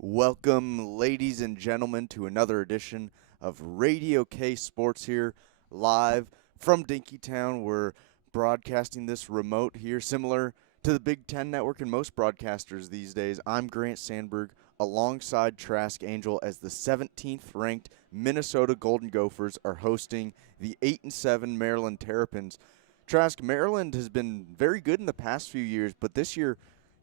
Welcome, ladies and gentlemen, to another edition of Radio K Sports here, live from Dinkytown. We're broadcasting this remote here, similar to the Big Ten Network and most broadcasters these days. I'm Grant Sandberg, alongside Trask Angel, as the 17th-ranked Minnesota Golden Gophers are hosting the 8-7 Maryland Terrapins. Trask, Maryland has been very good in the past few years, but this year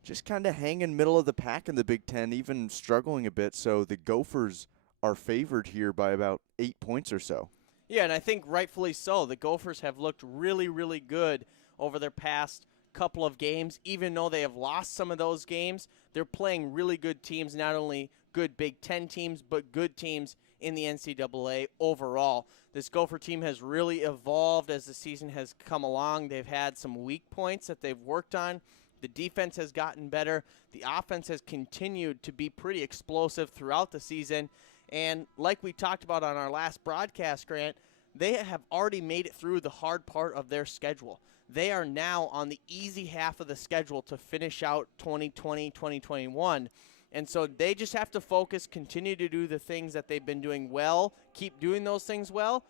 just kind of hanging middle of the pack in the Big Ten, even struggling a bit. So the Gophers are favored here by about 8 points or so. Yeah, and I think rightfully so. The Gophers have looked really, really good over their past couple of games. Even though they have lost some of those games, they're playing really good teams, not only good Big Ten teams, but good teams in the NCAA overall. This Gopher team has really evolved as the season has come along. They've had some weak points that they've worked on. The defense has gotten better. The offense has continued to be pretty explosive throughout the season. And like we talked about on our last broadcast, Grant, they have already made it through the hard part of their schedule. They are now on the easy half of the schedule to finish out 2020, 2021. And so they just have to focus, continue to do the things that they've been doing well, keep doing those things well,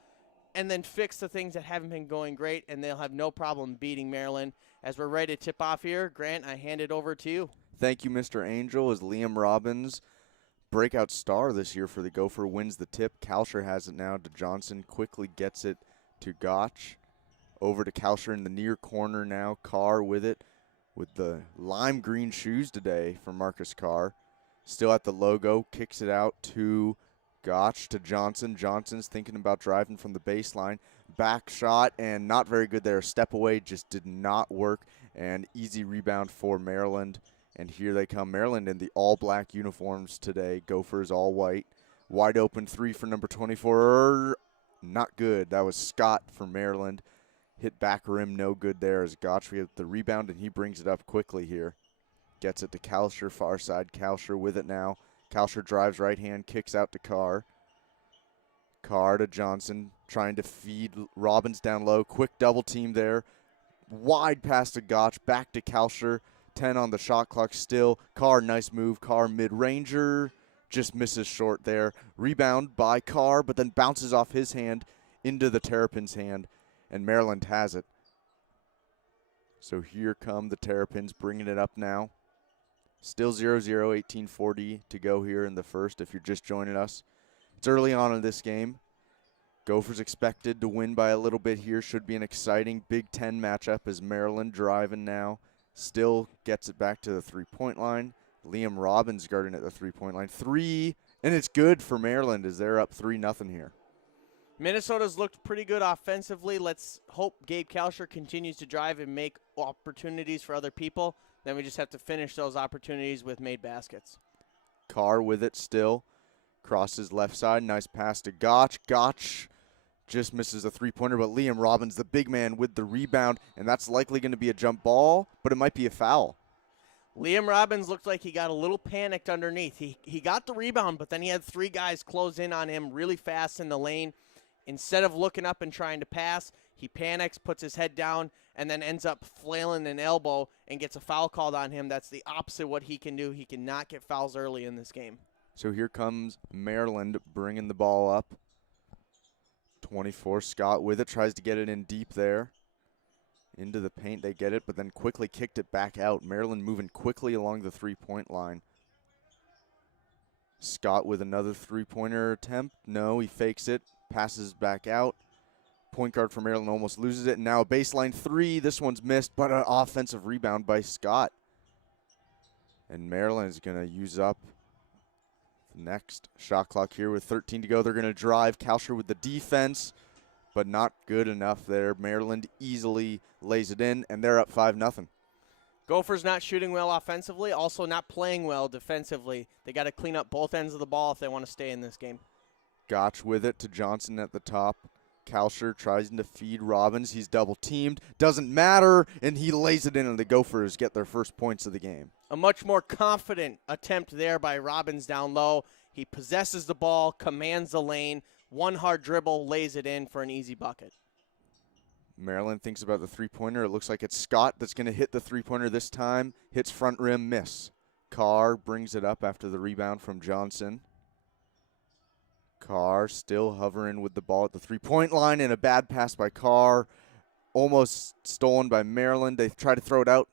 and then fix the things that haven't been going great, and they'll have no problem beating Maryland. As we're ready to tip off here, Grant, I hand it over to you. Thank you, Mr. Angel, as Liam Robbins, breakout star this year for the Gopher, wins the tip. Kalsher has it now to Johnson, quickly gets it to Gotch. Over to Kalsher in the near corner now. Carr with it, with the lime green shoes today for Marcus Carr. Still at the logo, kicks it out to Gotch to Johnson. Johnson's thinking about driving from the baseline. Back shot, and not very good there. Step away just did not work, and easy rebound for Maryland. And here they come. Maryland in the all-black uniforms today. Gophers all white. Wide open three for number 24. Not good. That was Scott for Maryland. Hit back rim, no good there as Gotch with the rebound, and he brings it up quickly here. Gets it to Kalsher, far side. Kalsher with it now. Kalsher drives right hand, kicks out to Carr. Carr to Johnson, trying to feed Robbins down low. Quick double team there. Wide pass to Gotch, back to Kalsher. 10 on the shot clock still. Carr, nice move. Carr mid-ranger, just misses short there. Rebound by Carr, but then bounces off his hand into the Terrapins' hand, and Maryland has it. So here come the Terrapins bringing it up now. Still 0-0, 18:40 to go here in the first if you're just joining us. It's early on in this game. Gophers expected to win by a little bit here. Should be an exciting Big Ten matchup as Maryland driving now. Still gets it back to the three-point line. Liam Robbins guarding at the three-point line. Three, and it's good for Maryland as they're up 3-0 here. Minnesota's looked pretty good offensively. Let's hope Gabe Kalsher continues to drive and make opportunities for other people. Then we just have to finish those opportunities with made baskets. Carr with it still. Crosses left side. Nice pass to Gotch. Gotch just misses a three-pointer, but Liam Robbins, the big man, with the rebound, and that's likely going to be a jump ball, but it might be a foul. Liam Robbins looked like he got a little panicked underneath. He got the rebound, but then he had three guys close in on him really fast in the lane. Instead of looking up and trying to pass, he panics, puts his head down, and then ends up flailing an elbow and gets a foul called on him. That's the opposite of what he can do. He cannot get fouls early in this game. So here comes Maryland bringing the ball up. 24, Scott with it, tries to get it in deep there. Into the paint, they get it, but then quickly kicked it back out. Maryland moving quickly along the three-point line. Scott with another three-pointer attempt. No, he fakes it, passes back out. Point guard for Maryland almost loses it. And now a baseline three. This one's missed, but an offensive rebound by Scott. And Maryland is going to use up the next shot clock here with 13 to go. They're going to drive. Kalsher with the defense, but not good enough there. Maryland easily lays it in, and they're up 5-0. Gophers not shooting well offensively, also not playing well defensively. They got to clean up both ends of the ball if they want to stay in this game. Gotch with it to Johnson at the top. Kalsher tries to feed Robbins. He's double teamed. Doesn't matter, and he lays it in, and the Gophers get their first points of the game. A much more confident attempt there by Robbins down low. He possesses the ball, commands the lane. One hard dribble, lays it in for an easy bucket. Maryland thinks about the three-pointer. It looks like it's Scott that's going to hit the three-pointer this time. Hits front rim, miss. Carr brings it up after the rebound from Johnson. Carr still hovering with the ball at the three-point line, and a bad pass by Carr. Almost stolen by Maryland. They try to throw it out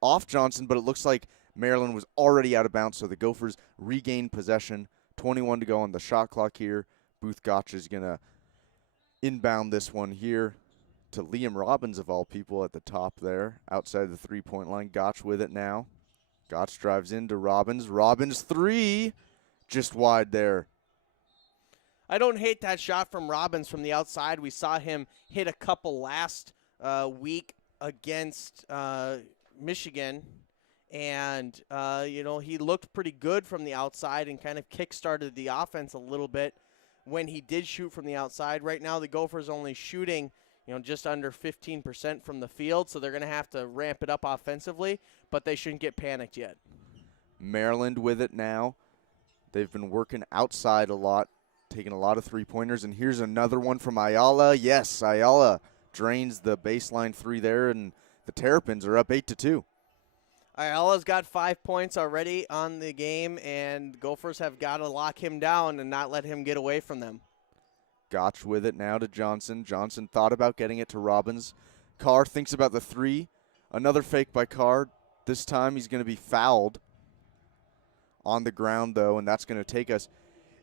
off Johnson, but it looks like Maryland was already out of bounds, so the Gophers regain possession. 21 to go on the shot clock here. Booth Gotch is going to inbound this one here to Liam Robbins, of all people, at the top there, outside the three-point line. Gotch with it now. Gotch drives into Robbins. Robbins three, just wide there. I don't hate that shot from Robbins from the outside. We saw him hit a couple last week against Michigan, and he looked pretty good from the outside and kind of kick-started the offense a little bit when he did shoot from the outside. Right now the Gophers only shooting just under 15% from the field, so they're going to have to ramp it up offensively, but they shouldn't get panicked yet. Maryland with it now. They've been working outside a lot, taking a lot of three-pointers, and here's another one from Ayala. Yes, Ayala drains the baseline three there, and the Terrapins are up 8-2. Ayala's got 5 points already on the game, and Gophers have got to lock him down and not let him get away from them. Gotch with it now to Johnson. Johnson thought about getting it to Robbins. Carr thinks about the three. Another fake by Carr. This time he's going to be fouled on the ground, though, and that's going to take us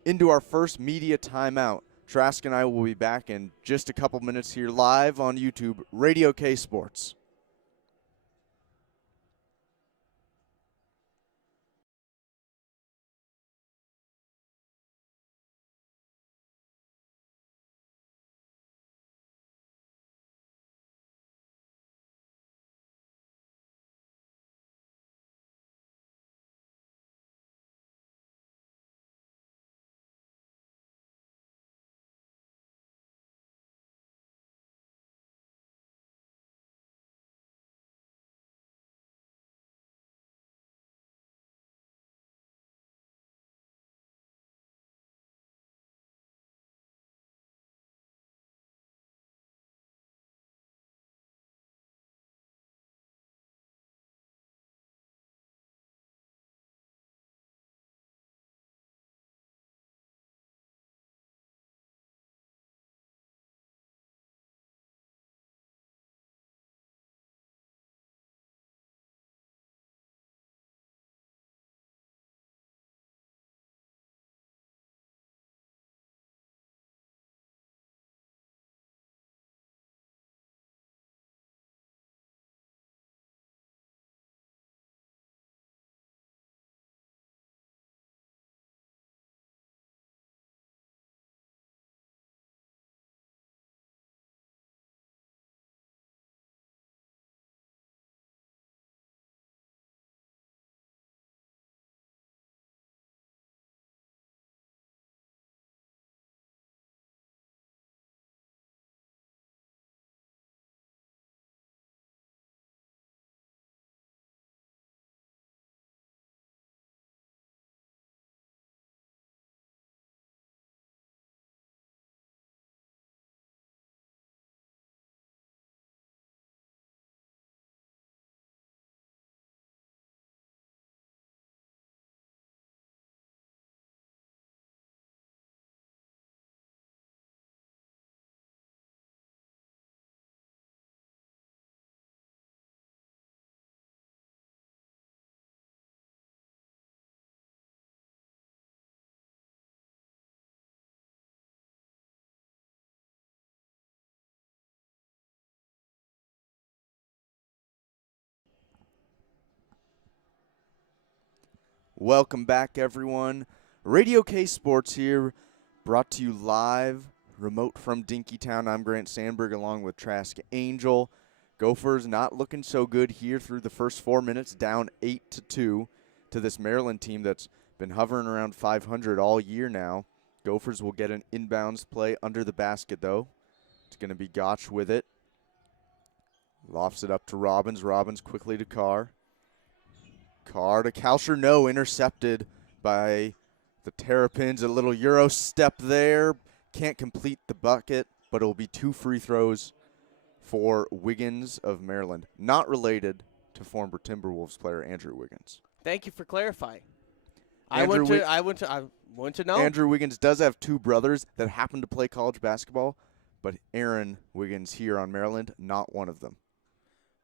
into our first media timeout. Trask and I will be back in just a couple minutes here live on YouTube, Radio K Sports. Welcome back, everyone. Radio K Sports here, brought to you live, remote from Dinkytown. I'm Grant Sandberg along with Trask Angel. Gophers not looking so good here through the first 4 minutes, down 8-2 to this Maryland team that's been hovering around 500 all year now. Gophers will get an inbounds play under the basket, though. It's going to be Gotch with it. Lofts it up to Robbins. Robbins quickly to Carr. Carr to Kalsher, no, intercepted by the Terrapins. A little Euro step there. Can't complete the bucket, but it'll be 2 free throws for Wiggins of Maryland. Not related to former Timberwolves player Andrew Wiggins. Thank you for clarifying. Andrew I went to know. Andrew Wiggins does have two brothers that happen to play college basketball, but Aaron Wiggins here on Maryland, not one of them.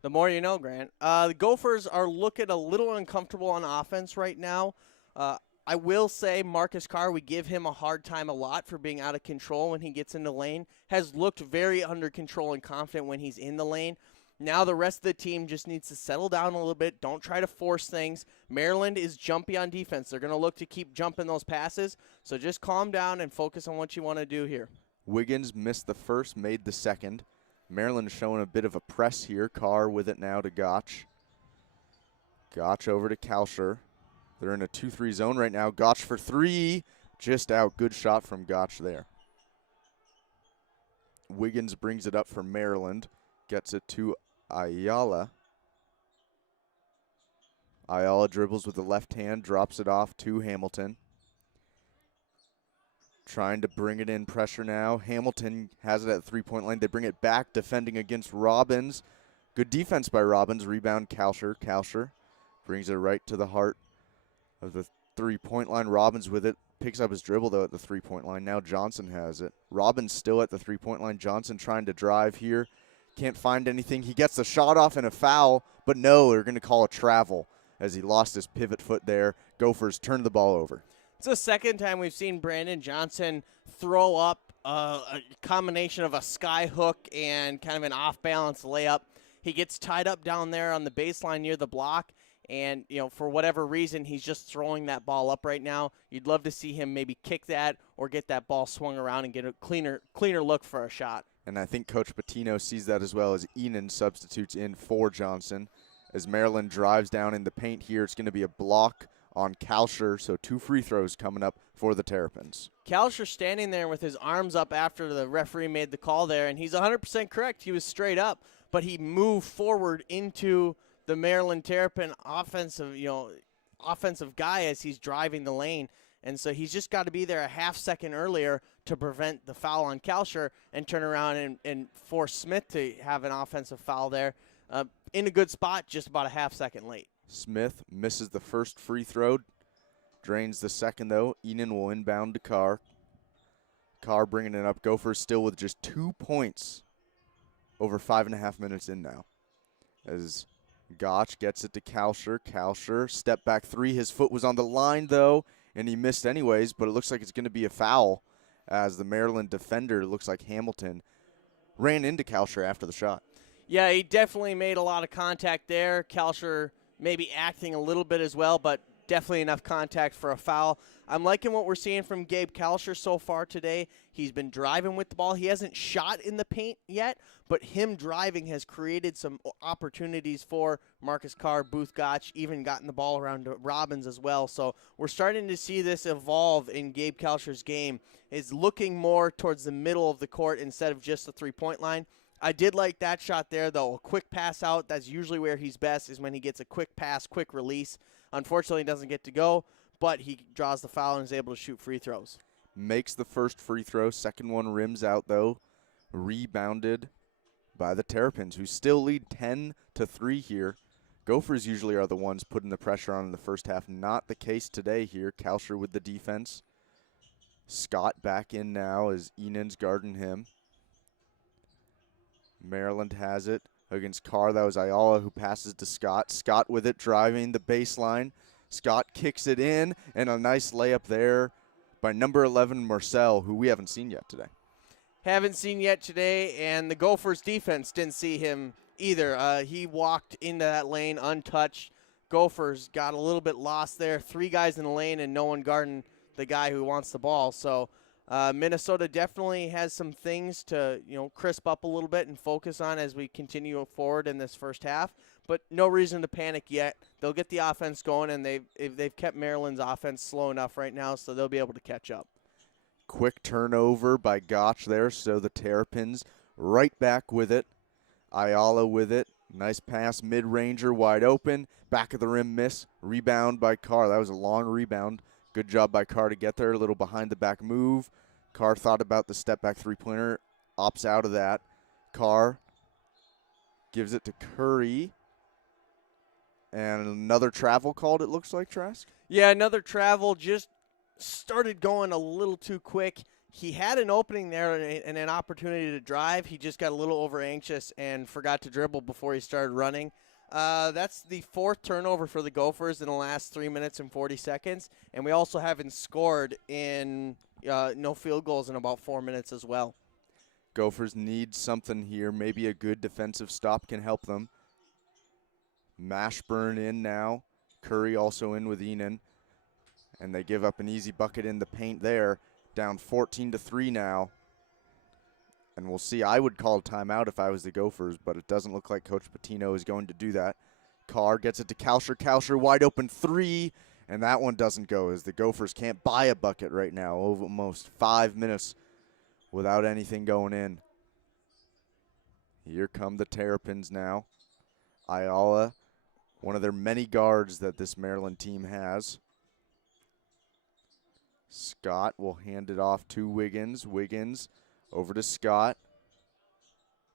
The more you know, Grant. The Gophers are looking a little uncomfortable on offense right now. I will say Marcus Carr, we give him a hard time a lot for being out of control when he gets in the lane. Has looked very under control and confident when he's in the lane. Now the rest of the team just needs to settle down a little bit. Don't try to force things. Maryland is jumpy on defense. They're going to look to keep jumping those passes. So just calm down and focus on what you want to do here. Wiggins missed the first, made the second. Maryland showing a bit of a press here. Carr with it now to Gotch. Gotch over to Kalsher. They're in a 2-3 zone right now. Gotch for three. Just out. Good shot from Gotch there. Wiggins brings it up for Maryland. Gets it to Ayala. Ayala dribbles with the left hand. Drops it off to Hamilton. Trying to bring it in, pressure now. Hamilton has it at the three-point line. They bring it back, defending against Robbins. Good defense by Robbins. Rebound, Kalsher. Kalsher brings it right to the heart of the three-point line. Robbins with it. Picks up his dribble, though, at the three-point line. Now Johnson has it. Robbins still at the three-point line. Johnson trying to drive here. Can't find anything. He gets the shot off and a foul, but no, they're going to call a travel as he lost his pivot foot there. Gophers turn the ball over. It's the second time we've seen Brandon Johnson throw up a combination of a sky hook and kind of an off-balance layup. He gets tied up down there on the baseline near the block, and for whatever reason, he's just throwing that ball up right now. You'd love to see him maybe kick that or get that ball swung around and get a cleaner look for a shot. And I think Coach Patino sees that as well as Enan substitutes in for Johnson. As Maryland drives down in the paint here, it's going to be a block on Kalsher, so 2 free throws coming up for the Terrapins. Kalsher standing there with his arms up after the referee made the call there, and he's 100% correct. He was straight up, but he moved forward into the Maryland Terrapin offensive guy as he's driving the lane. And so he's just got to be there a half second earlier to prevent the foul on Kalsher and turn around and force Smith to have an offensive foul there. In a good spot, just about a half second late. Smith misses the first free throw, drains the second, though. Enan will inbound to Carr. Carr bringing it up. Gophers still with just 2 points over 5.5 minutes in now. As Gotch gets it to Kalsher. Kalsher, step back three. His foot was on the line, though, and he missed anyways, but it looks like it's going to be a foul as the Maryland defender, looks like Hamilton, ran into Kalsher after the shot. Yeah, he definitely made a lot of contact there. Kalsher maybe acting a little bit as well, but definitely enough contact for a foul. I'm liking what we're seeing from Gabe Kalsher so far today. He's been driving with the ball. He hasn't shot in the paint yet, but him driving has created some opportunities for Marcus Carr, Booth Gotch, even gotten the ball around to Robbins as well. So we're starting to see this evolve in Gabe Kalsher's game. Is looking more towards the middle of the court instead of just the three-point line. I did like that shot there, though. A quick pass out, that's usually where he's best, is when he gets a quick pass, quick release. Unfortunately, he doesn't get to go, but he draws the foul and is able to shoot free throws. Makes the first free throw. Second one rims out, though. Rebounded by the Terrapins, who still lead 10-3 here. Gophers usually are the ones putting the pressure on in the first half. Not the case today here. Kalsher with the defense. Scott back in now as Enan's guarding him. Maryland has it against Carr. That was Ayala who passes to Scott. Scott with it, driving the baseline. Scott kicks it in, and a nice layup there by number 11, Marcel, who we haven't seen yet today. Haven't seen yet today, and the Gophers defense didn't see him either. He walked into that lane untouched. Gophers got a little bit lost there. 3 guys in the lane and no one guarding the guy who wants the ball. So Minnesota definitely has some things to crisp up a little bit and focus on as we continue forward in this first half. But no reason to panic yet. They'll get the offense going, and they've kept Maryland's offense slow enough right now, so they'll be able to catch up. Quick turnover by Gotch there, so the Terrapins right back with it. Ayala with it. Nice pass, mid-ranger, wide open. Back of the rim miss. Rebound by Carr. That was a long rebound. Good job by Carr to get there. A little behind-the-back move. Carr thought about the step-back three-pointer. Opts out of that. Carr gives it to Curry. And another travel called, it looks like, Trask. Yeah, another travel, just started going a little too quick. He had an opening there and an opportunity to drive. He just got a little over anxious and forgot to dribble before he started running. That's the fourth turnover for the Gophers in the last 3 minutes and 40 seconds. And we also haven't scored in no field goals in about 4 minutes as well. Gophers need something here. Maybe a good defensive stop can help them. Mashburn in now. Curry also in with Enan. And they give up an easy bucket in the paint there. Down 14-3 now. And we'll see. I would call a timeout if I was the Gophers, but it doesn't look like Coach Patino is going to do that. Carr gets it to Kalsher. Kalsher wide open three. And that one doesn't go as the Gophers can't buy a bucket right now. Almost 5 minutes without anything going in. Here come the Terrapins now. Ayala, one of their many guards that this Maryland team has. Scott will hand it off to Wiggins. Wiggins over to Scott.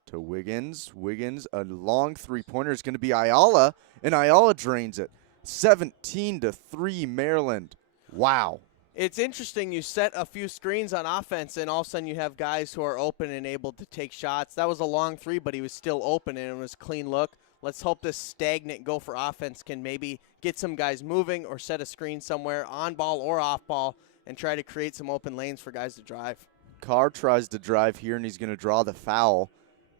To Wiggins. Wiggins, a long three-pointer is going to be Ayala, and Ayala drains it. 17-3 Maryland. Wow. It's interesting. You set a few screens on offense, and all of a sudden you have guys who are open and able to take shots. That was a long three, but he was still open, and it was a clean look. Let's hope this stagnant Gopher offense can maybe get some guys moving or set a screen somewhere on ball or off ball and try to create some open lanes for guys to drive. Carr tries to drive here, and he's going to draw the foul.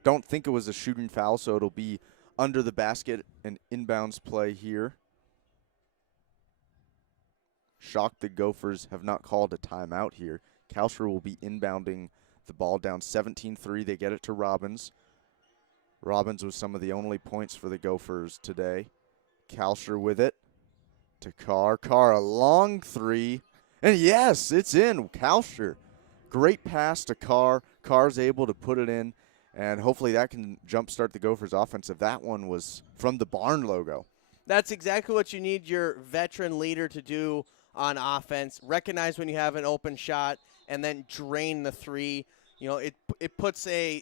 Don't think it was a shooting foul, so it'll be under the basket and inbounds play here. Shocked the Gophers have not called a timeout here. Kalsher will be inbounding the ball down 17-3. They get it to Robbins. Robbins was some of the only points for the Gophers today. Kalsher with it to Carr. Carr a long three. And yes, it's in. Kalsher. Great pass to Carr. Carr's able to put it in. And hopefully that can jumpstart the Gophers' offensive. That one was from the barn logo. That's exactly what you need your veteran leader to do on offense. Recognize when you have an open shot and then drain the three. You know, it puts a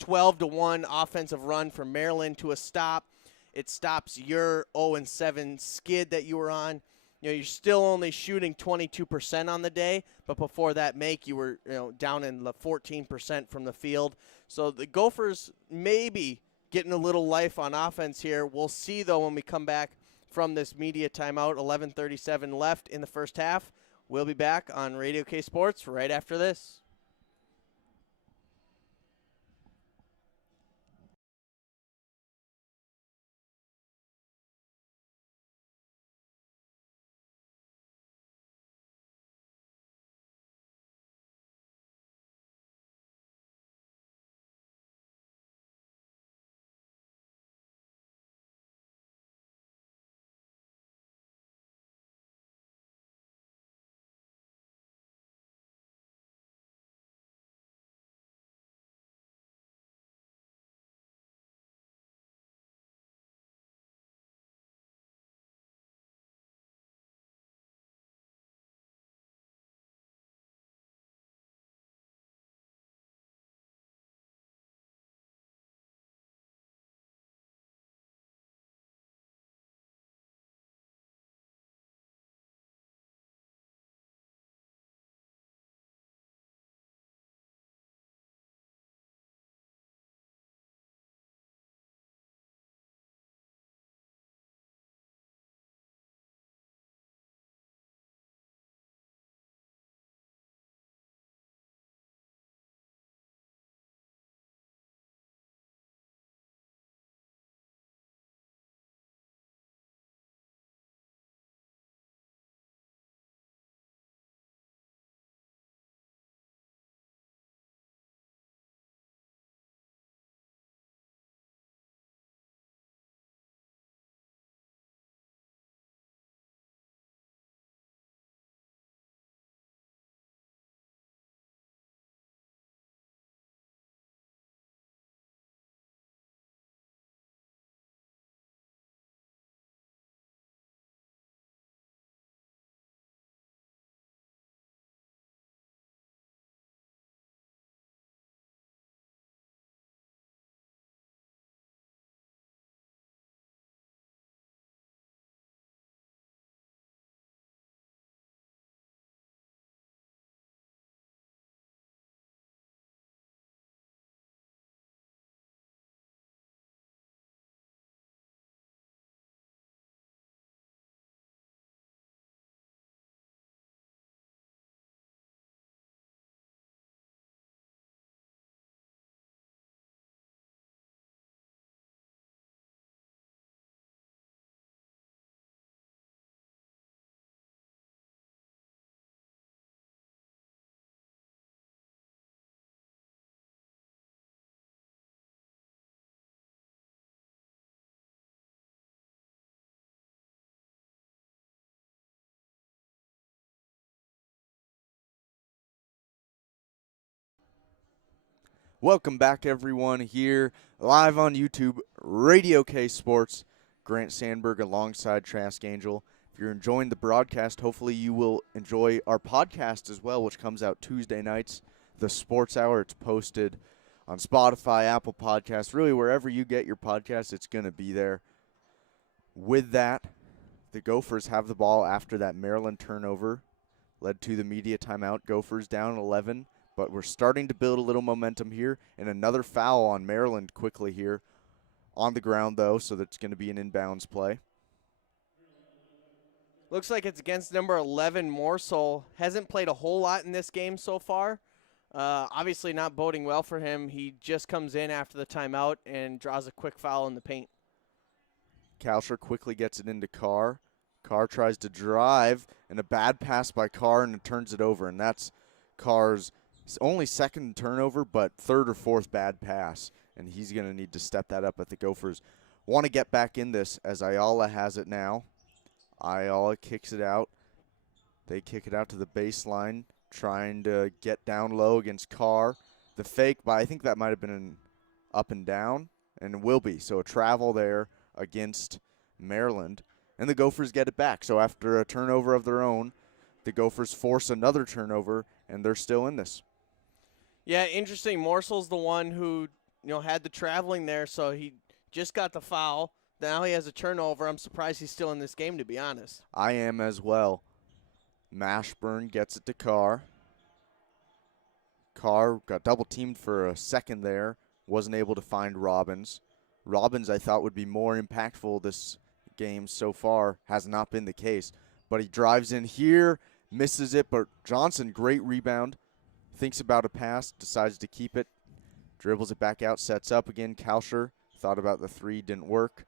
12-1 offensive run from Maryland to a stop. It stops your 0-7 skid that you were on. You know, you're still only shooting 22% on the day, but before that make, you were down in the 14% from the field. So the Gophers maybe getting a little life on offense here. We'll see, though, when we come back from this media timeout. 11:37 left in the first half. We'll be back on Radio K Sports right after this. Welcome back, everyone, here live on YouTube, Radio K Sports. Grant Sandberg alongside Trask Angel. If you're enjoying the broadcast, hopefully you will enjoy our podcast as well, which comes out Tuesday nights, the Sports Hour. It's posted on Spotify, Apple Podcasts, really wherever you get your podcasts, it's going to be there. With that, the Gophers have the ball after that Maryland turnover, led to the media timeout. Gophers down 11. But we're starting to build a little momentum here. And another foul on Maryland quickly here. On the ground, though, so that's going to be an inbounds play. Looks like it's against number 11, Morsel. Hasn't played a whole lot in this game so far. Obviously not boding well for him. He just comes in after the timeout and draws a quick foul in the paint. Kalsher quickly gets it into Carr. Carr tries to drive, and a bad pass by Carr, and it turns it over. And that's Carr's only second turnover, but third or fourth bad pass, and he's going to need to step that up. But the Gophers want to get back in this as Ayala has it now. Ayala kicks it out. They kick it out to the baseline, trying to get down low against Carr. The fake, but I think that might have been an up and down, and it will be. So a travel there against Maryland, and the Gophers get it back. So after a turnover of their own, the Gophers force another turnover, and they're still in this. Yeah, interesting. Morsel's the one who, had the traveling there, so he just got the foul. Now he has a turnover. I'm surprised he's still in this game, to be honest. I am as well. Mashburn gets it to Carr. Carr got double teamed for a second there. Wasn't able to find Robbins. Robbins, I thought, would be more impactful this game so far. Has not been the case. But he drives in here, misses it. But Johnson, great rebound. Thinks about a pass, decides to keep it, dribbles it back out, sets up again. Kalsher thought about the three, didn't work.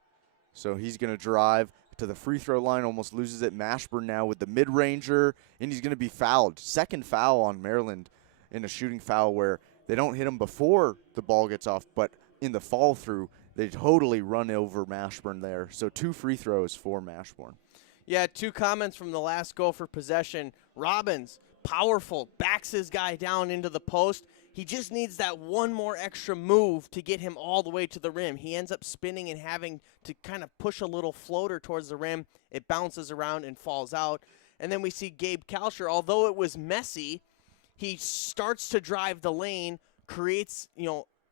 So he's going to drive to the free throw line, almost loses it. Mashburn now with the mid-ranger, and he's going to be fouled. Second foul on Maryland in a shooting foul where they don't hit him before the ball gets off, but in the fall-through, they totally run over Mashburn there. So 2 free throws for Mashburn. Yeah, 2 comments from the last Gopher possession. Robbins, powerful, backs his guy down into the post. He just needs that one more extra move to get him all the way to the rim. He ends up spinning and having to kind of push a little floater towards the rim. It bounces around and falls out. And then we see Gabe Kalsher, although it was messy, he starts to drive the lane, creates,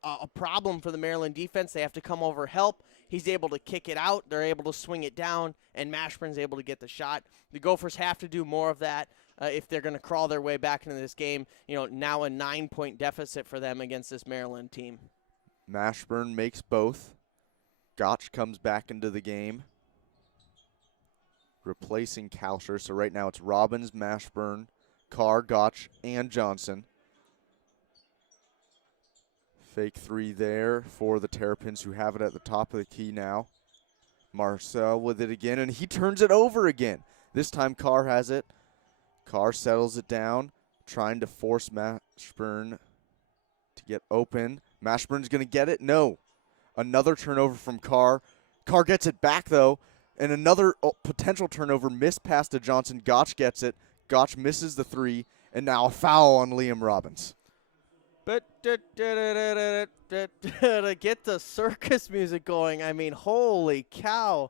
a problem for the Maryland defense. They have to come over help. He's able to kick it out. They're able to swing it down, and Mashburn's able to get the shot. The Gophers have to do more of that if they're going to crawl their way back into this game. Now a 9-point deficit for them against this Maryland team. Mashburn makes both. Gotch comes back into the game, replacing Kalsher. So right now it's Robbins, Mashburn, Carr, Gotch, and Johnson. Fake 3 there for the Terrapins, who have it at the top of the key now. Marcel with it again, and he turns it over again. This time Carr has it. Carr settles it down, trying to force Mashburn to get open. Mashburn's going to get it? No. Another turnover from Carr. Carr gets it back, though, and another potential turnover. Missed pass to Johnson. Gotch gets it. Gotch misses the 3, and now a foul on Liam Robbins. But to get the circus music going, I mean, holy cow.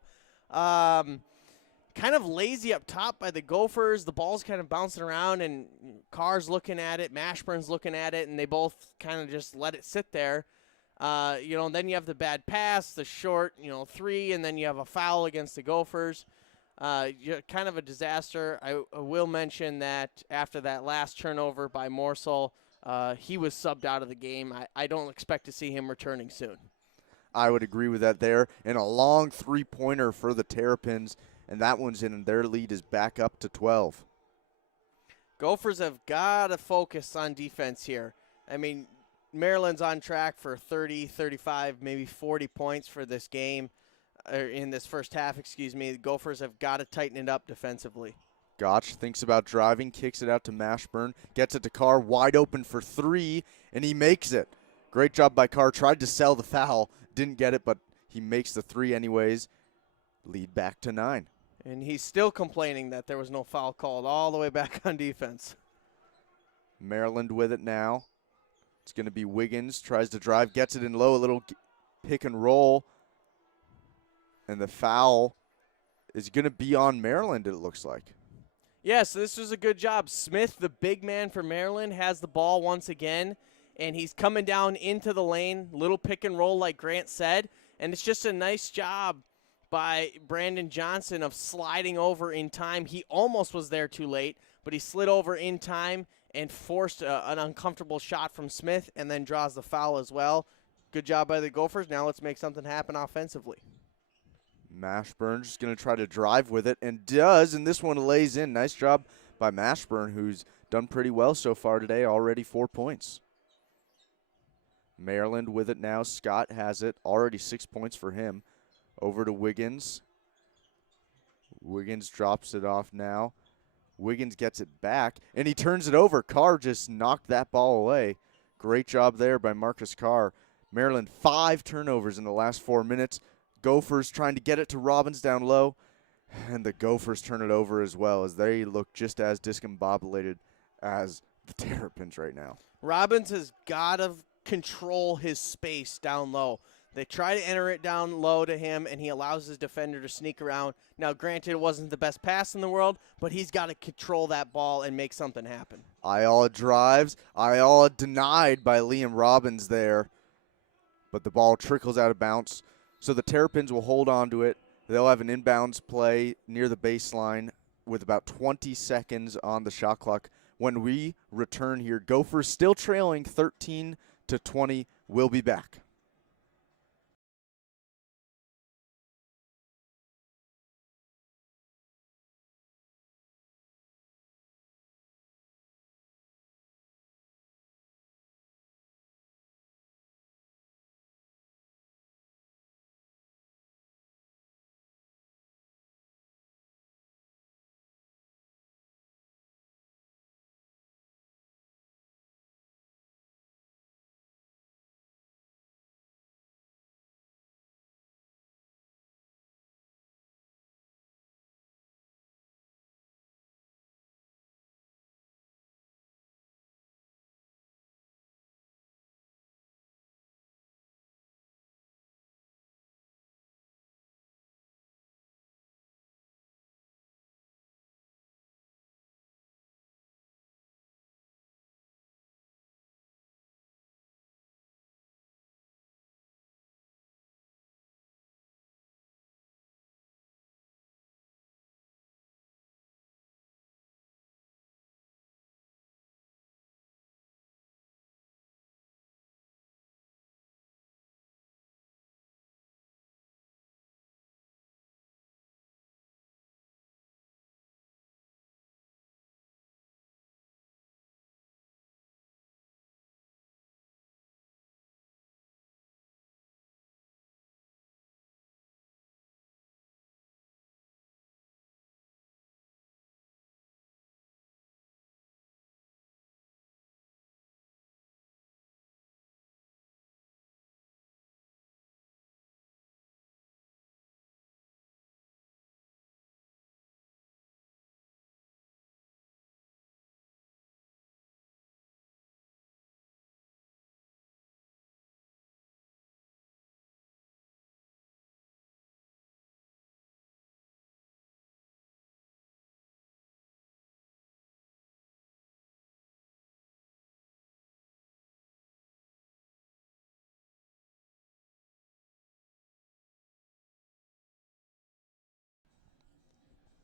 Kind of lazy up top by the Gophers. The ball's kind of bouncing around, and Carr's looking at it, Mashburn's looking at it, and they both kind of just let it sit there. Then you have the bad pass, the short, 3, and then you have a foul against the Gophers. Kind of a disaster. I will mention that after that last turnover by Morsel, he was subbed out of the game. I don't expect to see him returning soon. I would agree with that there. And a long three-pointer for the Terrapins, and that one's in, and their lead is back up to 12. Gophers have got to focus on defense here. I mean, Maryland's on track for 30, 35, maybe 40 points for this game, or in this first half, The Gophers have got to tighten it up defensively. Gotch thinks about driving, kicks it out to Mashburn, gets it to Carr, wide open for 3, and he makes it. Great job by Carr. Tried to sell the foul, didn't get it, but he makes the 3 anyways. Lead back to 9. And he's still complaining that there was no foul called all the way back on defense. Maryland with it now. It's going to be Wiggins, tries to drive, gets it in low, a little pick and roll. And the foul is going to be on Maryland, it looks like. Yes, this was a good job. Smith, the big man for Maryland, has the ball once again, and he's coming down into the lane, little pick and roll like Grant said, and it's just a nice job by Brandon Johnson of sliding over in time. He almost was there too late, but he slid over in time and forced an uncomfortable shot from Smith and then draws the foul as well. Good job by the Gophers. Now let's make something happen offensively. Mashburn just going to try to drive with it and does, and this one lays in. Nice job by Mashburn, who's done pretty well so far today, already 4 points. Maryland with it now. Scott has it, already 6 points for him. Over to Wiggins. Wiggins drops it off now. Wiggins gets it back, and he turns it over. Carr just knocked that ball away. Great job there by Marcus Carr. Maryland 5 turnovers in the last 4 minutes. Gophers trying to get it to Robbins down low, and the Gophers turn it over as well as they look just as discombobulated as the Terrapins right now. Robbins has got to control his space down low. They try to enter it down low to him, and he allows his defender to sneak around. Now, granted, it wasn't the best pass in the world, but he's got to control that ball and make something happen. Ayala drives. Ayala denied by Liam Robbins there, but the ball trickles out of bounds. So the Terrapins will hold on to it. They'll have an inbounds play near the baseline with about 20 seconds on the shot clock. When we return here, Gophers still trailing 13-20. We'll be back.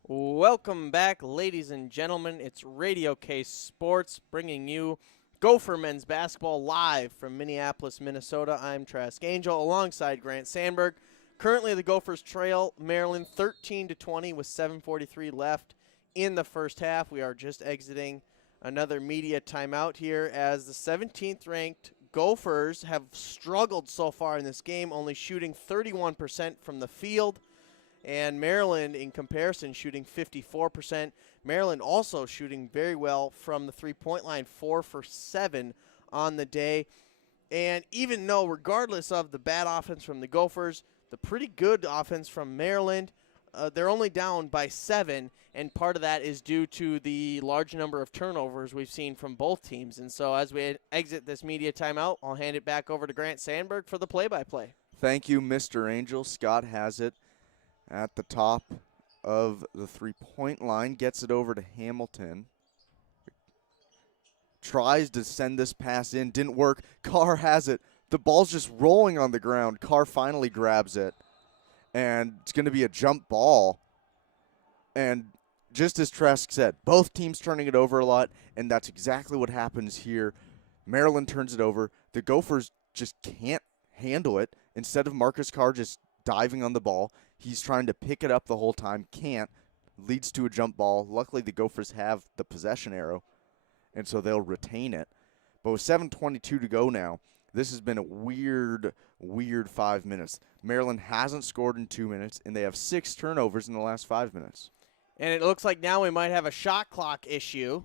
Welcome back, ladies and gentlemen. It's Radio Case Sports bringing you Gopher men's basketball live from Minneapolis, Minnesota. I'm Trask Angel alongside Grant Sandberg. Currently, the Gophers trail Maryland 13-20 with 7:43 left in the first half. We are just exiting another media timeout here as the 17th ranked Gophers have struggled so far in this game, only shooting 31% from the field. And Maryland, in comparison, shooting 54%. Maryland also shooting very well from the three-point line, 4 for 7 on the day. And even though, regardless of the bad offense from the Gophers, the pretty good offense from Maryland, they're only down by 7, and part of that is due to the large number of turnovers we've seen from both teams. And so as we exit this media timeout, I'll hand it back over to Grant Sandberg for the play-by-play. Thank you, Mr. Angel. Scott has it at the top of the three-point line, gets it over to Hamilton. Tries to send this pass in, didn't work. Carr has it. The ball's just rolling on the ground. Carr finally grabs it, and it's going to be a jump ball. And just as Trask said, both teams turning it over a lot, and that's exactly what happens here. Maryland turns it over. The Gophers just can't handle it. Instead of Marcus Carr just diving on the ball, he's trying to pick it up the whole time, can't. Leads to a jump ball. Luckily, the Gophers have the possession arrow, and so they'll retain it. But with 7:22 to go now, this has been a weird 5 minutes. Maryland hasn't scored in 2 minutes, and they have 6 turnovers in the last 5 minutes. And it looks like now we might have a shot clock issue.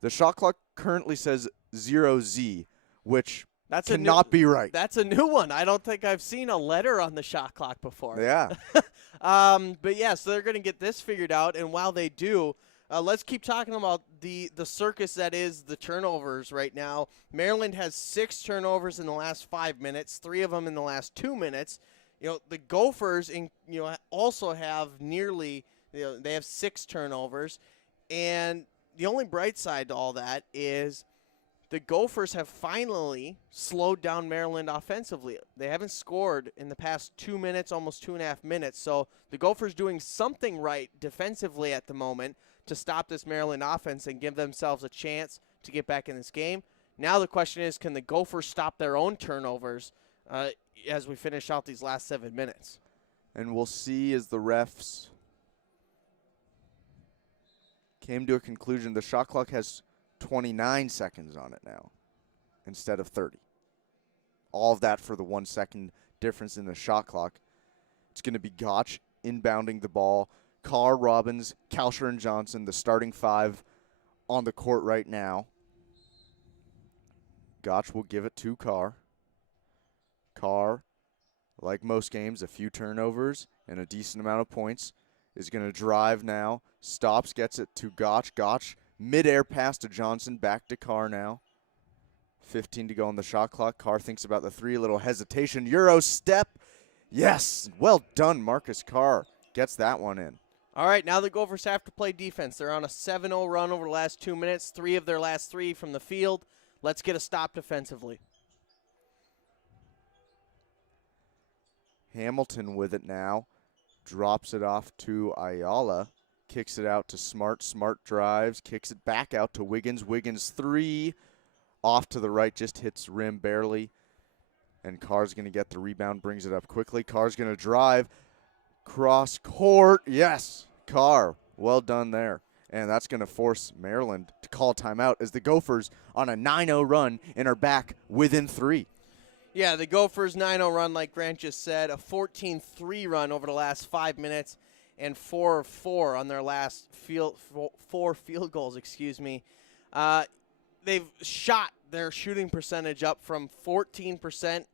The shot clock currently says 0Z, which That's cannot be right. That's a new one. I don't think I've seen a letter on the shot clock before. Yeah. But yeah, so they're going to get this figured out, and while they do, let's keep talking about the circus that is the turnovers right now. Maryland has 6 turnovers in the last 5 minutes, 3 of them in the last 2 minutes. The Gophers also have nearly they have 6 turnovers, and the only bright side to all that is the Gophers have finally slowed down Maryland offensively. They haven't scored in the past 2 minutes, almost 2.5 minutes. So the Gophers doing something right defensively at the moment to stop this Maryland offense and give themselves a chance to get back in this game. Now the question is, can the Gophers stop their own turnovers as we finish out these last 7 minutes? And we'll see as the refs came to a conclusion. The shot clock has 29 seconds on it now instead of 30. All of that for the 1 second difference in the shot clock. It's going to be Gotch inbounding the ball. Carr, Robbins, Kalsher, and Johnson, the starting 5 on the court right now. Gotch will give it to Carr. Carr, like most games, a few turnovers and a decent amount of points, is going to drive now. Stops, gets it to Gotch. Gotch, mid-air pass to Johnson, back to Carr now. 15 to go on the shot clock. Carr thinks about the 3, a little hesitation. Euro step. Yes, well done, Marcus Carr. Gets that one in. All right, now the Gophers have to play defense. They're on a 7-0 run over the last 2 minutes, 3 of their last 3 from the field. Let's get a stop defensively. Hamilton with it now. Drops it off to Ayala. Kicks it out to Smart. Smart drives. Kicks it back out to Wiggins. Wiggins 3. Off to the right. Just hits rim barely. And Carr's going to get the rebound. Brings it up quickly. Carr's going to drive. Cross court. Yes. Carr. Well done there. And that's going to force Maryland to call timeout as the Gophers on a 9-0 run and are back within 3. Yeah, the Gophers 9-0 run, like Grant just said, a 14-3 run over the last 5 minutes, and 4 of 4 on their last 4 field goals. They've shot their shooting percentage up from 14%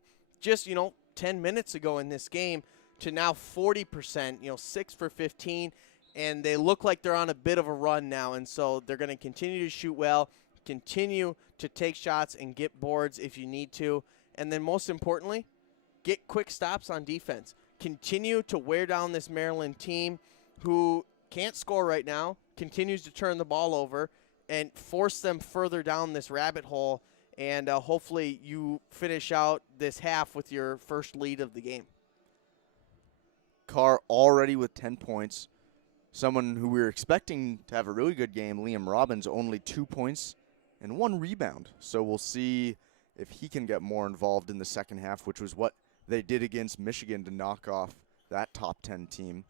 just 10 minutes ago in this game to now 40%. 6 for 15, and they look like they're on a bit of a run now, and so they're going to continue to shoot well, continue to take shots and get boards if you need to. And then most importantly, get quick stops on defense. Continue to wear down this Maryland team who can't score right now, continues to turn the ball over, and force them further down this rabbit hole. And hopefully you finish out this half with your first lead of the game. Carr already with 10 points. Someone who we were expecting to have a really good game, Liam Robbins, only 2 points and 1 rebound. So we'll see if he can get more involved in the second half, which was what they did against Michigan to knock off that top 10 team.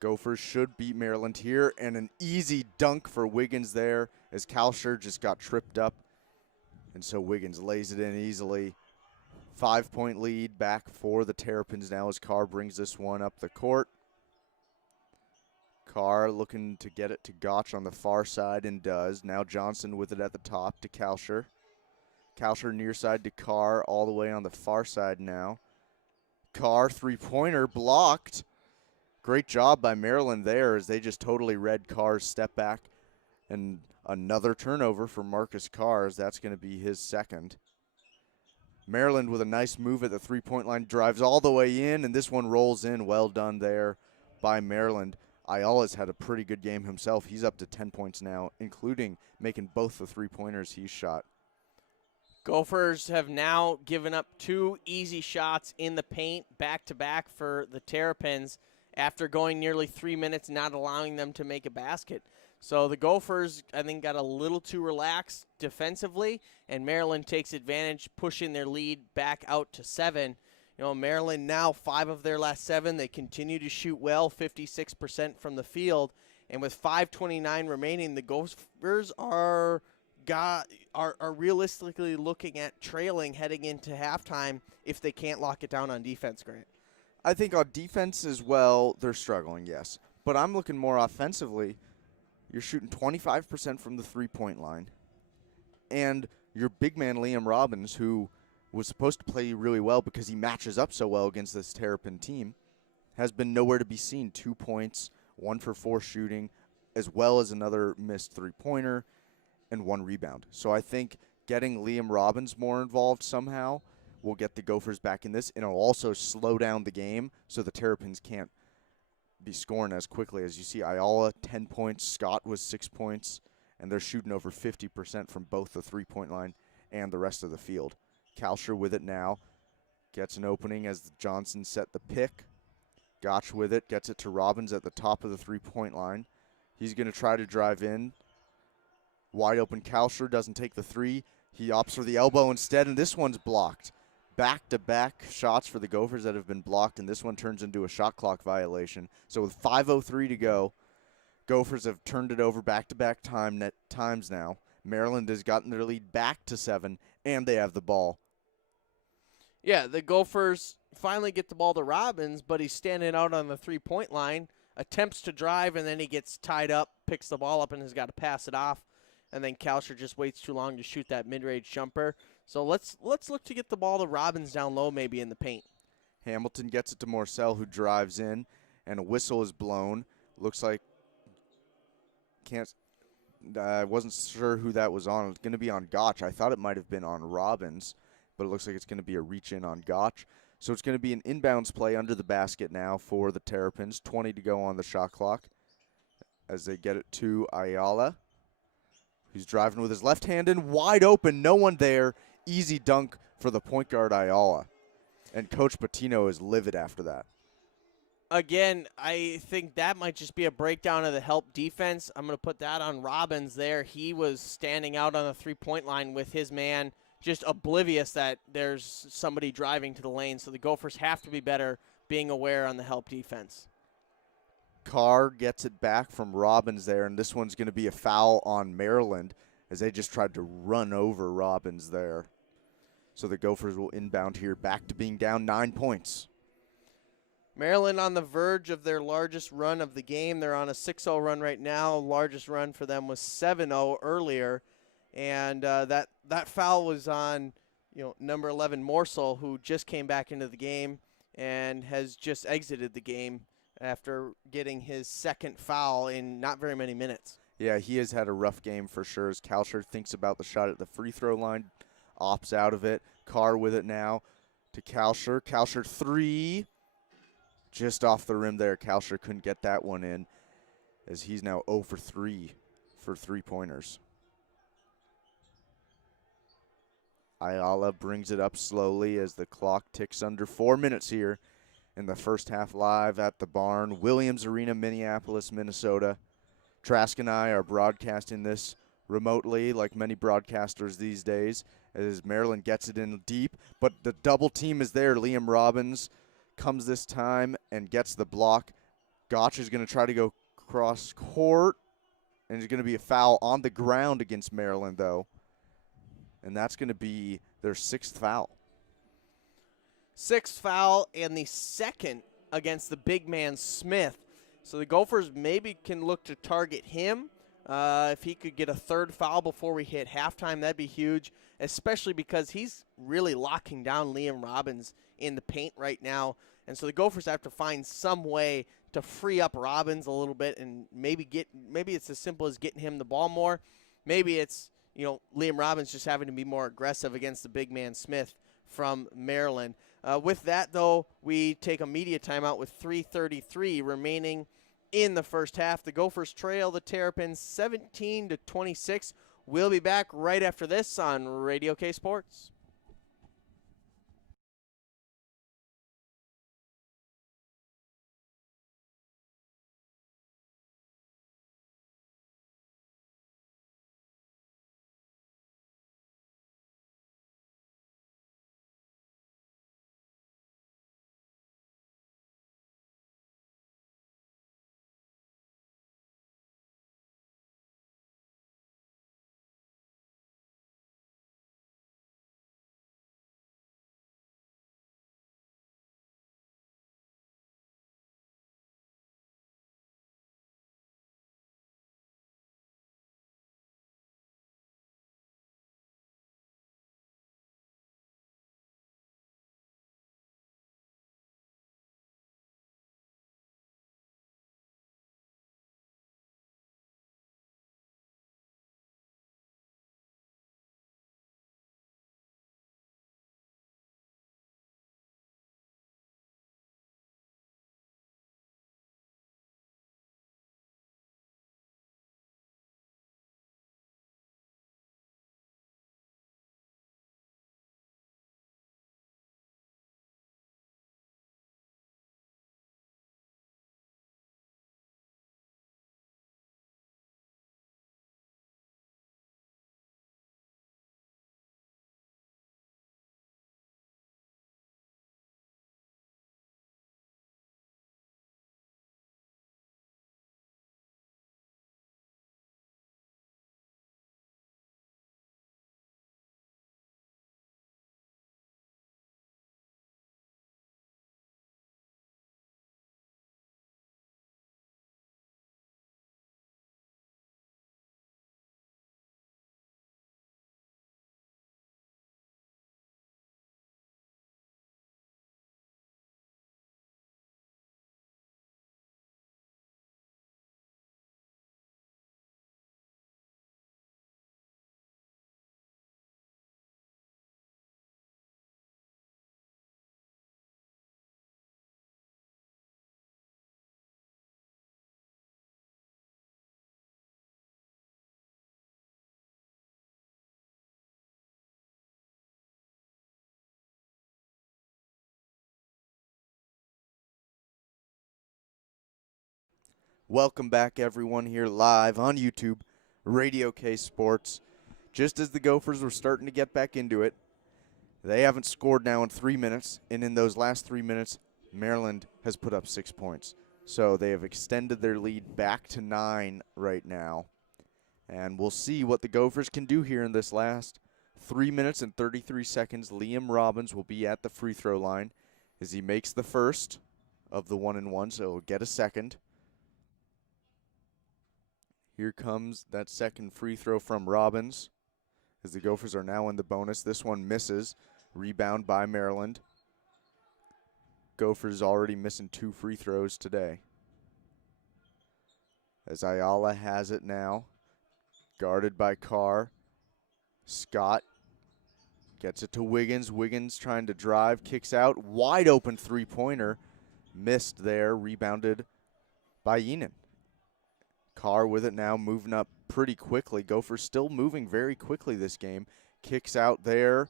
Gophers should beat Maryland here, and an easy dunk for Wiggins there as Kalsher just got tripped up. And so Wiggins lays it in easily. 5-point lead back for the Terrapins now as Carr brings this one up the court. Carr looking to get it to Gotch on the far side and does. Now Johnson with it at the top to Kalsher. Kalsher near side to Carr, all the way on the far side now. Carr, 3-pointer, blocked. Great job by Maryland there as they just totally read Carr's step back. And another turnover for Marcus Carr. That's going to be his second. Maryland with a nice move at the three-point line, drives all the way in, and this one rolls in. Well done there by Maryland. Ayala's had a pretty good game himself. He's up to 10 points now, including making both the three-pointers he shot. Gophers have now given up 2 easy shots in the paint back-to-back for the Terrapins after going nearly 3 minutes, not allowing them to make a basket. So the Gophers, I think, got a little too relaxed defensively, and Maryland takes advantage, pushing their lead back out to 7. You know, Maryland now 5 of their last 7. They continue to shoot well, 56% from the field, and with 5:29 remaining, the Gophers are realistically looking at trailing heading into halftime if they can't lock it down on defense, Grant. I think on defense as well, they're struggling, yes. But I'm looking more offensively. You're shooting 25% from the three-point line. And your big man, Liam Robbins, who was supposed to play really well because he matches up so well against this Terrapin team, has been nowhere to be seen. 2 points, 1 for 4 shooting, as well as another missed three-pointer and 1 rebound. So I think getting Liam Robbins more involved somehow will get the Gophers back in this, and it'll also slow down the game so the Terrapins can't be scoring as quickly. As you see, Ayala 10 points, Scott was 6 points, and they're shooting over 50% from both the three-point line and the rest of the field. Kalsher with it now, gets an opening as Johnson set the pick. Gotch with it, gets it to Robbins at the top of the three-point line. He's going to try to drive in. Wide open Kalsher doesn't take the three. He opts for the elbow instead, and this one's blocked. Back-to-back shots for the Gophers that have been blocked, and this one turns into a shot clock violation. So with 5:03 to go, Gophers have turned it over back-to-back times now. Maryland has gotten their lead back to 7, and they have the ball. Yeah, the Gophers finally get the ball to Robbins, but he's standing out on the three-point line, attempts to drive, and then he gets tied up, picks the ball up, and has got to pass it off. And then Kalsher just waits too long to shoot that mid-range jumper. So let's look to get the ball to Robbins down low, maybe in the paint. Hamilton gets it to Morcell, who drives in, and a whistle is blown. Looks like I wasn't sure who that was on. It was going to be on Gotch. I thought it might have been on Robbins, but it looks like it's going to be a reach-in on Gotch. So it's going to be an inbounds play under the basket now for the Terrapins. 20 to go on the shot clock as they get it to Ayala. He's driving with his left hand in, wide open, no one there. Easy dunk for the point guard Ayala. And Coach Patino is livid after that. Again, I think that might just be a breakdown of the help defense. I'm going to put that on Robbins there. He was standing out on the three-point line with his man, just oblivious that there's somebody driving to the lane. So the Gophers have to be better being aware on the help defense. Carr gets it back from Robbins there, and this one's going to be a foul on Maryland as they just tried to run over Robbins there. So the Gophers will inbound here, back to being down 9 points. Maryland on the verge of their largest run of the game. They're on a 6-0 run right now. Largest run for them was 7-0 earlier. And that foul was on number 11, Morsel, who just came back into the game and has just exited the game after getting his second foul in not very many minutes. Yeah, he has had a rough game for sure as Kalsher thinks about the shot at the free throw line, opts out of it. Carr with it now to Kalsher. Kalsher 3. Just off the rim there. Kalsher couldn't get that one in as he's now 0 for 3 for three-pointers. Ayala brings it up slowly as the clock ticks under 4 minutes here in the first half live at the Barn. Williams Arena, Minneapolis, Minnesota. Trask and I are broadcasting this remotely like many broadcasters these days as Maryland gets it in deep, but the double team is there. Liam Robbins comes this time and gets the block. Gotch is going to try to go cross court, and there's going to be a foul on the ground against Maryland, though. And that's going to be their 6th foul. 6th foul and the second against the big man Smith. So the Gophers maybe can look to target him. If he could get a 3rd foul before we hit halftime, that'd be huge, especially because he's really locking down Liam Robbins in the paint right now. And so the Gophers have to find some way to free up Robbins a little bit and maybe it's as simple as getting him the ball more. Maybe it's, Liam Robbins just having to be more aggressive against the big man Smith from Maryland. With that, though, we take a media timeout with 3:33 remaining in the first half. The Gophers trail the Terrapins 17-26. We'll be back right after this on Radio K Sports. Welcome back, everyone, here live on YouTube, Radio K Sports. Just as the Gophers were starting to get back into it, they haven't scored now in 3 minutes, and in those last 3 minutes, Maryland has put up 6 points. So they have extended their lead back to 9 right now. And we'll see what the Gophers can do here in this last 3 minutes and 33 seconds. Liam Robbins will be at the free throw line as he makes the first of the 1-and-1, so he'll get a second. Here comes that second free throw from Robbins as the Gophers are now in the bonus. This one misses. Rebound by Maryland. Gophers already missing 2 free throws today. As Ayala has it now. Guarded by Carr. Scott gets it to Wiggins. Wiggins trying to drive. Kicks out. Wide open three-pointer. Missed there. Rebounded by Enan. Carr with it now, moving up pretty quickly. Gophers still moving very quickly this game. Kicks out there.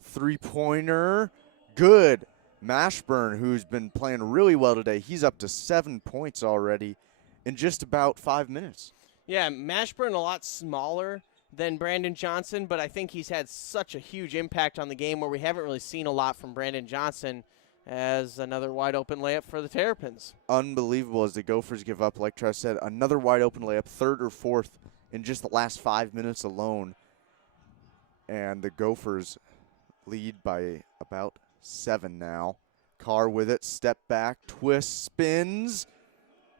Three-pointer. Good. Mashburn, who's been playing really well today, he's up to 7 points already in just about 5 minutes. Yeah, Mashburn a lot smaller than Brandon Johnson, but I think he's had such a huge impact on the game where we haven't really seen a lot from Brandon Johnson. As another wide open layup for the Terrapins. Unbelievable as the Gophers give up, like Tress said, another wide open layup, third or fourth in just the last 5 minutes alone. And the Gophers lead by about 7 now. Carr with it, step back, twist, spins,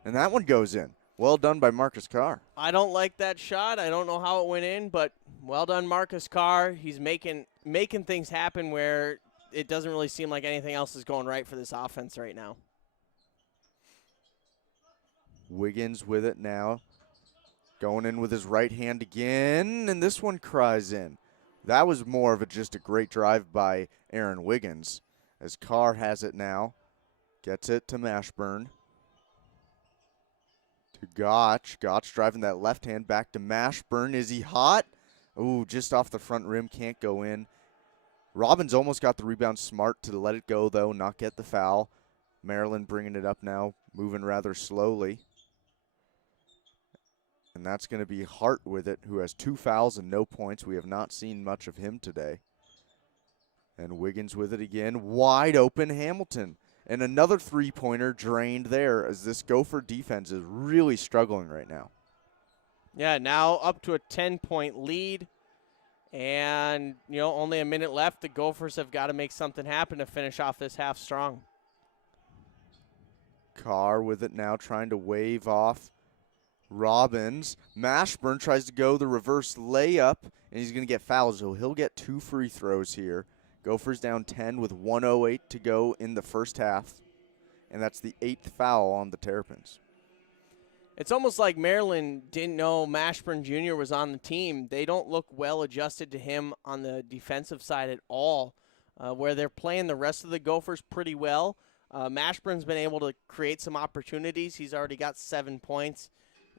and that one goes in. Well done by Marcus Carr. I don't like that shot. I don't know how it went in, but well done, Marcus Carr. He's making things happen where it doesn't really seem like anything else is going right for this offense right now. Wiggins with it now. Going in with his right hand again, and this one cries in. That was more of just a great drive by Aaron Wiggins, as Carr has it now. Gets it to Mashburn. To Gotch. Gotch driving that left hand back to Mashburn. Is he hot? Ooh, just off the front rim, can't go in. Robbins almost got the rebound, smart to let it go, though, not get the foul. Maryland bringing it up now, moving rather slowly. And that's going to be Hart with it, who has 2 fouls and no points. We have not seen much of him today. And Wiggins with it again. Wide open Hamilton. And another three-pointer drained there, as this Gopher defense is really struggling right now. Yeah, now up to a 10-point lead. And, only a minute left. The Gophers have got to make something happen to finish off this half strong. Carr with it now, trying to wave off Robbins. Mashburn tries to go the reverse layup, and he's going to get fouled, so he'll get 2 free throws here. Gophers down 10 with 1:08 to go in the first half, and that's the 8th foul on the Terrapins. It's almost like Maryland didn't know Mashburn Jr. was on the team. They don't look well adjusted to him on the defensive side at all, where they're playing the rest of the Gophers pretty well. Mashburn's been able to create some opportunities. He's already got 7 points,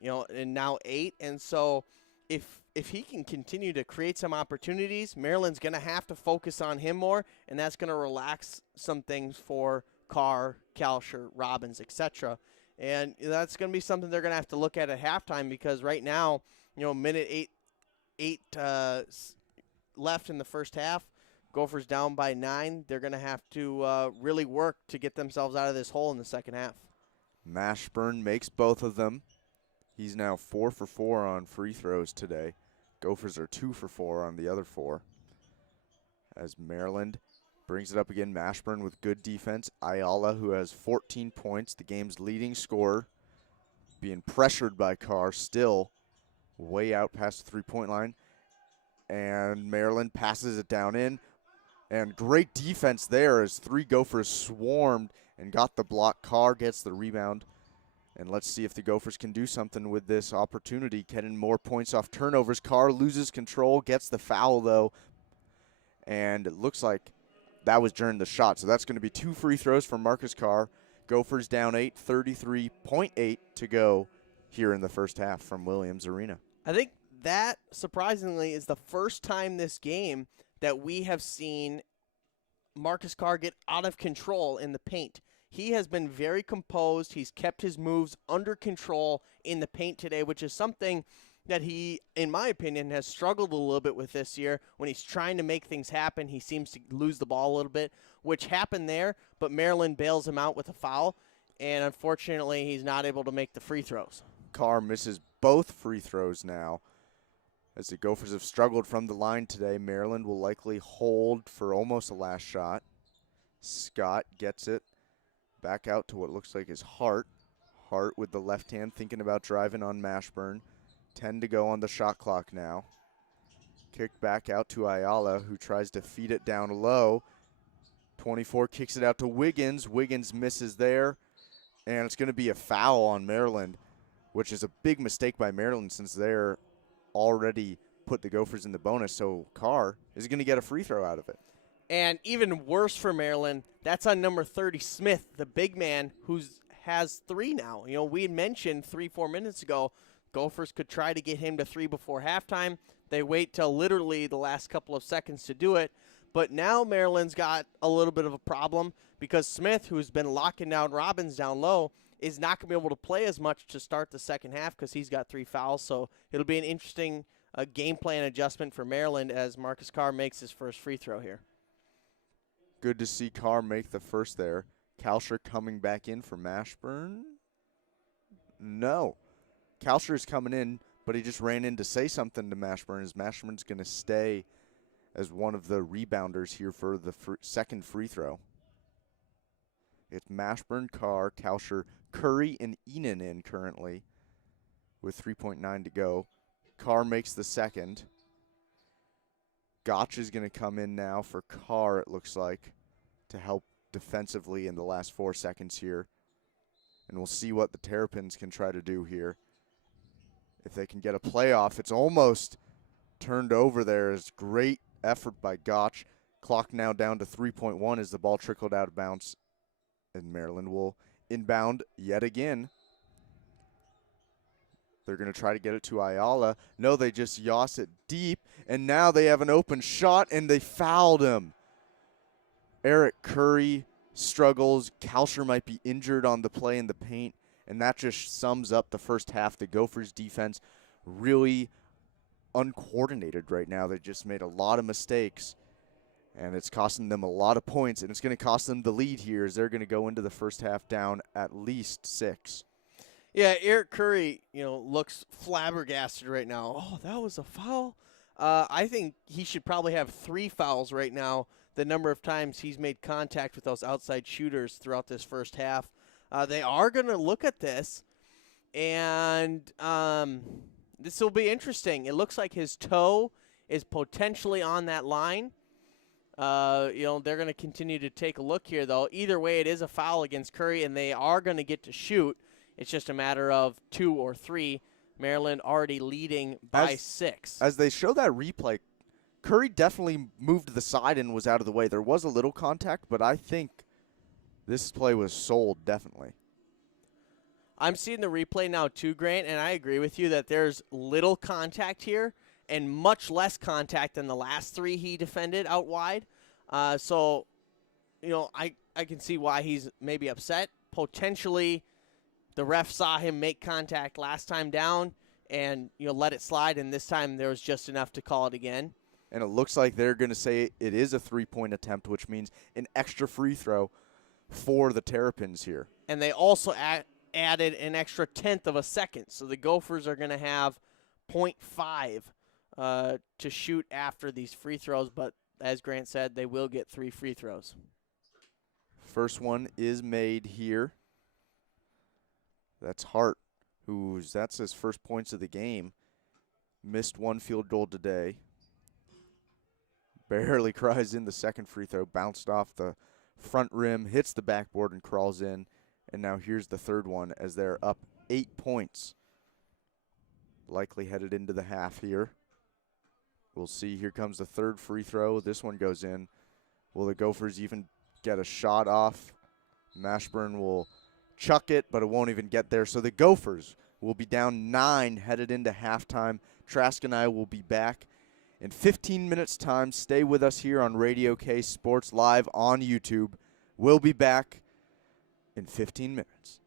and now 8. And so if he can continue to create some opportunities, Maryland's going to have to focus on him more, and that's going to relax some things for Carr, Kalsher, Robbins, etc. And that's going to be something they're going to have to look at halftime, because right now, minute eight left in the first half. Gophers down by 9. They're going to have to really work to get themselves out of this hole in the second half. Mashburn makes both of them. He's now 4 for 4 on free throws today. Gophers are 2 for 4 on the other 4. As Maryland brings it up again, Mashburn with good defense. Ayala, who has 14 points, the game's leading scorer, being pressured by Carr, still way out past the three-point line. And Maryland passes it down in. And great defense there as 3 Gophers swarmed and got the block. Carr gets the rebound. And let's see if the Gophers can do something with this opportunity, getting more points off turnovers. Carr loses control, gets the foul, though. And it looks like that was during the shot. So that's going to be 2 free throws for Marcus Carr. Gophers down 8, 33.8 to go here in the first half from Williams Arena. I think that, surprisingly, is the first time this game that we have seen Marcus Carr get out of control in the paint. He has been very composed. He's kept his moves under control in the paint today, which is something that he, in my opinion, has struggled a little bit with this year. When he's trying to make things happen, he seems to lose the ball a little bit, which happened there, but Maryland bails him out with a foul, and unfortunately he's not able to make the free throws. Carr misses both free throws now. As the Gophers have struggled from the line today, Maryland will likely hold for almost a last shot. Scott gets it back out to what looks like is Hart. Hart with the left hand thinking about driving on Mashburn. 10 to go on the shot clock now. Kick back out to Ayala, who tries to feed it down low. 24 kicks it out to Wiggins. Wiggins misses there. And it's going to be a foul on Maryland, which is a big mistake by Maryland since they're already put the Gophers in the bonus. So Carr is going to get a free throw out of it. And even worse for Maryland, that's on number 30, Smith, the big man, who has 3 now. We had mentioned 3-4 minutes ago, Gophers could try to get him to 3 before halftime. They wait till literally the last couple of seconds to do it. But now Maryland's got a little bit of a problem, because Smith, who's been locking down Robbins down low, is not going to be able to play as much to start the second half because he's got 3 fouls. So it'll be an interesting game plan adjustment for Maryland as Marcus Carr makes his first free throw here. Good to see Carr make the first there. Kalsher coming back in for Mashburn. No. Kalsher's coming in, but he just ran in to say something to Mashburn, as Mashburn's going to stay as one of the rebounders here for the second free throw. It's Mashburn, Carr, Kalsher, Curry, and Enan in currently with 3.9 to go. Carr makes the second. Gotch is going to come in now for Carr, it looks like, to help defensively in the last 4 seconds here. and we'll see what the Terrapins can try to do here. If they can get a playoff, it's almost turned over there. It's great effort by Gotch. Clock now down to 3.1 as the ball trickled out of bounds, and Maryland will inbound yet again. They're going to try to get it to Ayala. No, they just yoss it deep, and now they have an open shot, and they fouled him. Eric Curry struggles. Kalsher might be injured on the play in the paint, and that just sums up the first half. The Gophers' defense really uncoordinated right now. They just made a lot of mistakes, and it's costing them a lot of points, and it's going to cost them the lead here as they're going to go into the first half down at least 6. Yeah, Eric Curry, looks flabbergasted right now. Oh, that was a foul? I think he should probably have 3 fouls right now, the number of times he's made contact with those outside shooters throughout this first half. They are going to look at this, and this will be interesting. It looks like his toe is potentially on that line. They're going to continue to take a look here, though. Either way, it is a foul against Curry, and they are going to get to shoot. It's just a matter of 2 or 3. Maryland already leading by 6. As they show that replay, Curry definitely moved to the side and was out of the way. There was a little contact, but I think this play was sold, definitely. I'm seeing the replay now too, Grant, and I agree with you that there's little contact here and much less contact than the last 3 he defended out wide. I can see why he's maybe upset. Potentially the ref saw him make contact last time down and let it slide, and this time there was just enough to call it again. And it looks like they're going to say it is a 3-point attempt, which means an extra free throw for the Terrapins here. And they also added an extra 1/10 of a second, so the Gophers are going to have 0.5 to shoot after these free throws, but as Grant said, they will get 3 free throws. First one is made here. That's Hart, that's his first points of the game. Missed 1 field goal today. Barely cries in the second free throw. Bounced off the front rim, hits the backboard, and crawls in. And now here's the third one as they're up 8 points. Likely headed into the half here. We'll see. Here comes the third free throw. This one goes in. Will the Gophers even get a shot off? Mashburn will chuck it, but it won't even get there. So the Gophers will be down 9 headed into halftime. Trask and I will be back in 15 minutes' time. Stay with us here on Radio K Sports Live on YouTube. We'll be back in 15 minutes.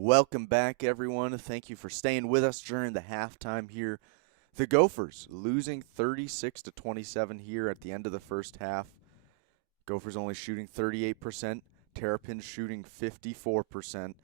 Welcome back, everyone. Thank you for staying with us during the halftime here. The Gophers losing 36-27 here at the end of the first half. Gophers only shooting 38%, Terrapins shooting 54%.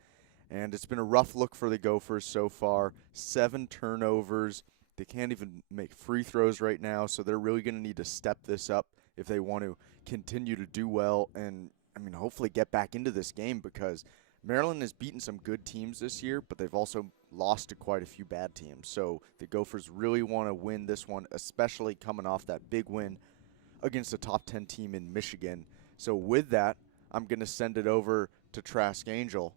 And it's been a rough look for the Gophers so far. 7 turnovers. They can't even make free throws right now, so they're really going to need to step this up if they want to continue to do well and, hopefully get back into this game, because Maryland has beaten some good teams this year, but they've also lost to quite a few bad teams. So the Gophers really want to win this one, especially coming off that big win against a top 10 team in Michigan. So with that, I'm going to send it over to Trask Angel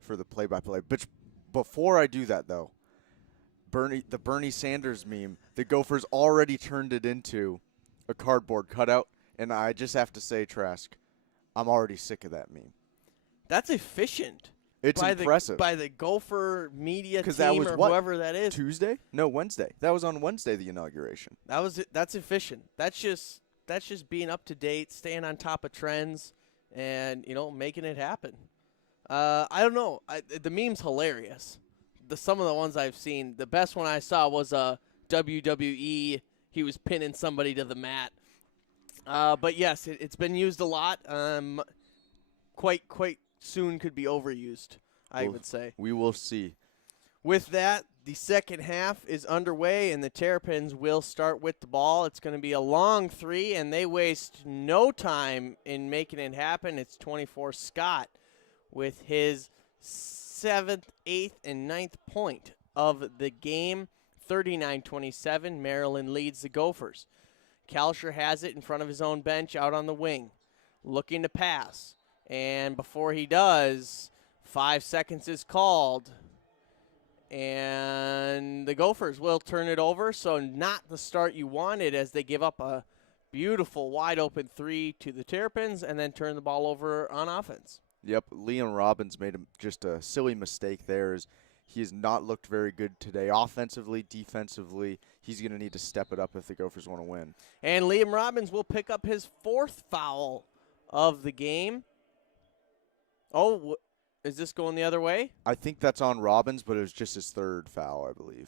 for the play-by-play. But before I do that, though, the Bernie Sanders meme, the Gophers already turned it into a cardboard cutout, and I just have to say, Trask, I'm already sick of that meme. That's efficient. It's impressive. By the Gopher media team that was or what? whoever that is. Tuesday? No, Wednesday. That was on Wednesday, the inauguration. That's efficient. That's just being up to date, staying on top of trends, and making it happen. I don't know. The meme's hilarious. Some of the ones I've seen, the best one I saw was WWE. He was pinning somebody to the mat. But yes, it's been used a lot. Quite soon could be overused, I would say. We will see. With that, the second half is underway, and the Terrapins will start with the ball. It's going to be a long three, and they waste no time in making it happen. It's 24 Scott with his 7th, 8th, and 9th point of the game. 39-27, Maryland leads the Gophers. Kalsher has it in front of his own bench out on the wing, looking to pass. And before he does, 5 seconds is called. And the Gophers will turn it over, so not the start you wanted, as they give up a beautiful wide-open three to the Terrapins and then turn the ball over on offense. Yep, Liam Robbins made just a silly mistake there. He has not looked very good today offensively, defensively. He's going to need to step it up if the Gophers want to win. And Liam Robbins will pick up his 4th foul of the game. Oh, is this going the other way? I think that's on Robbins, but it was just his 3rd foul, I believe.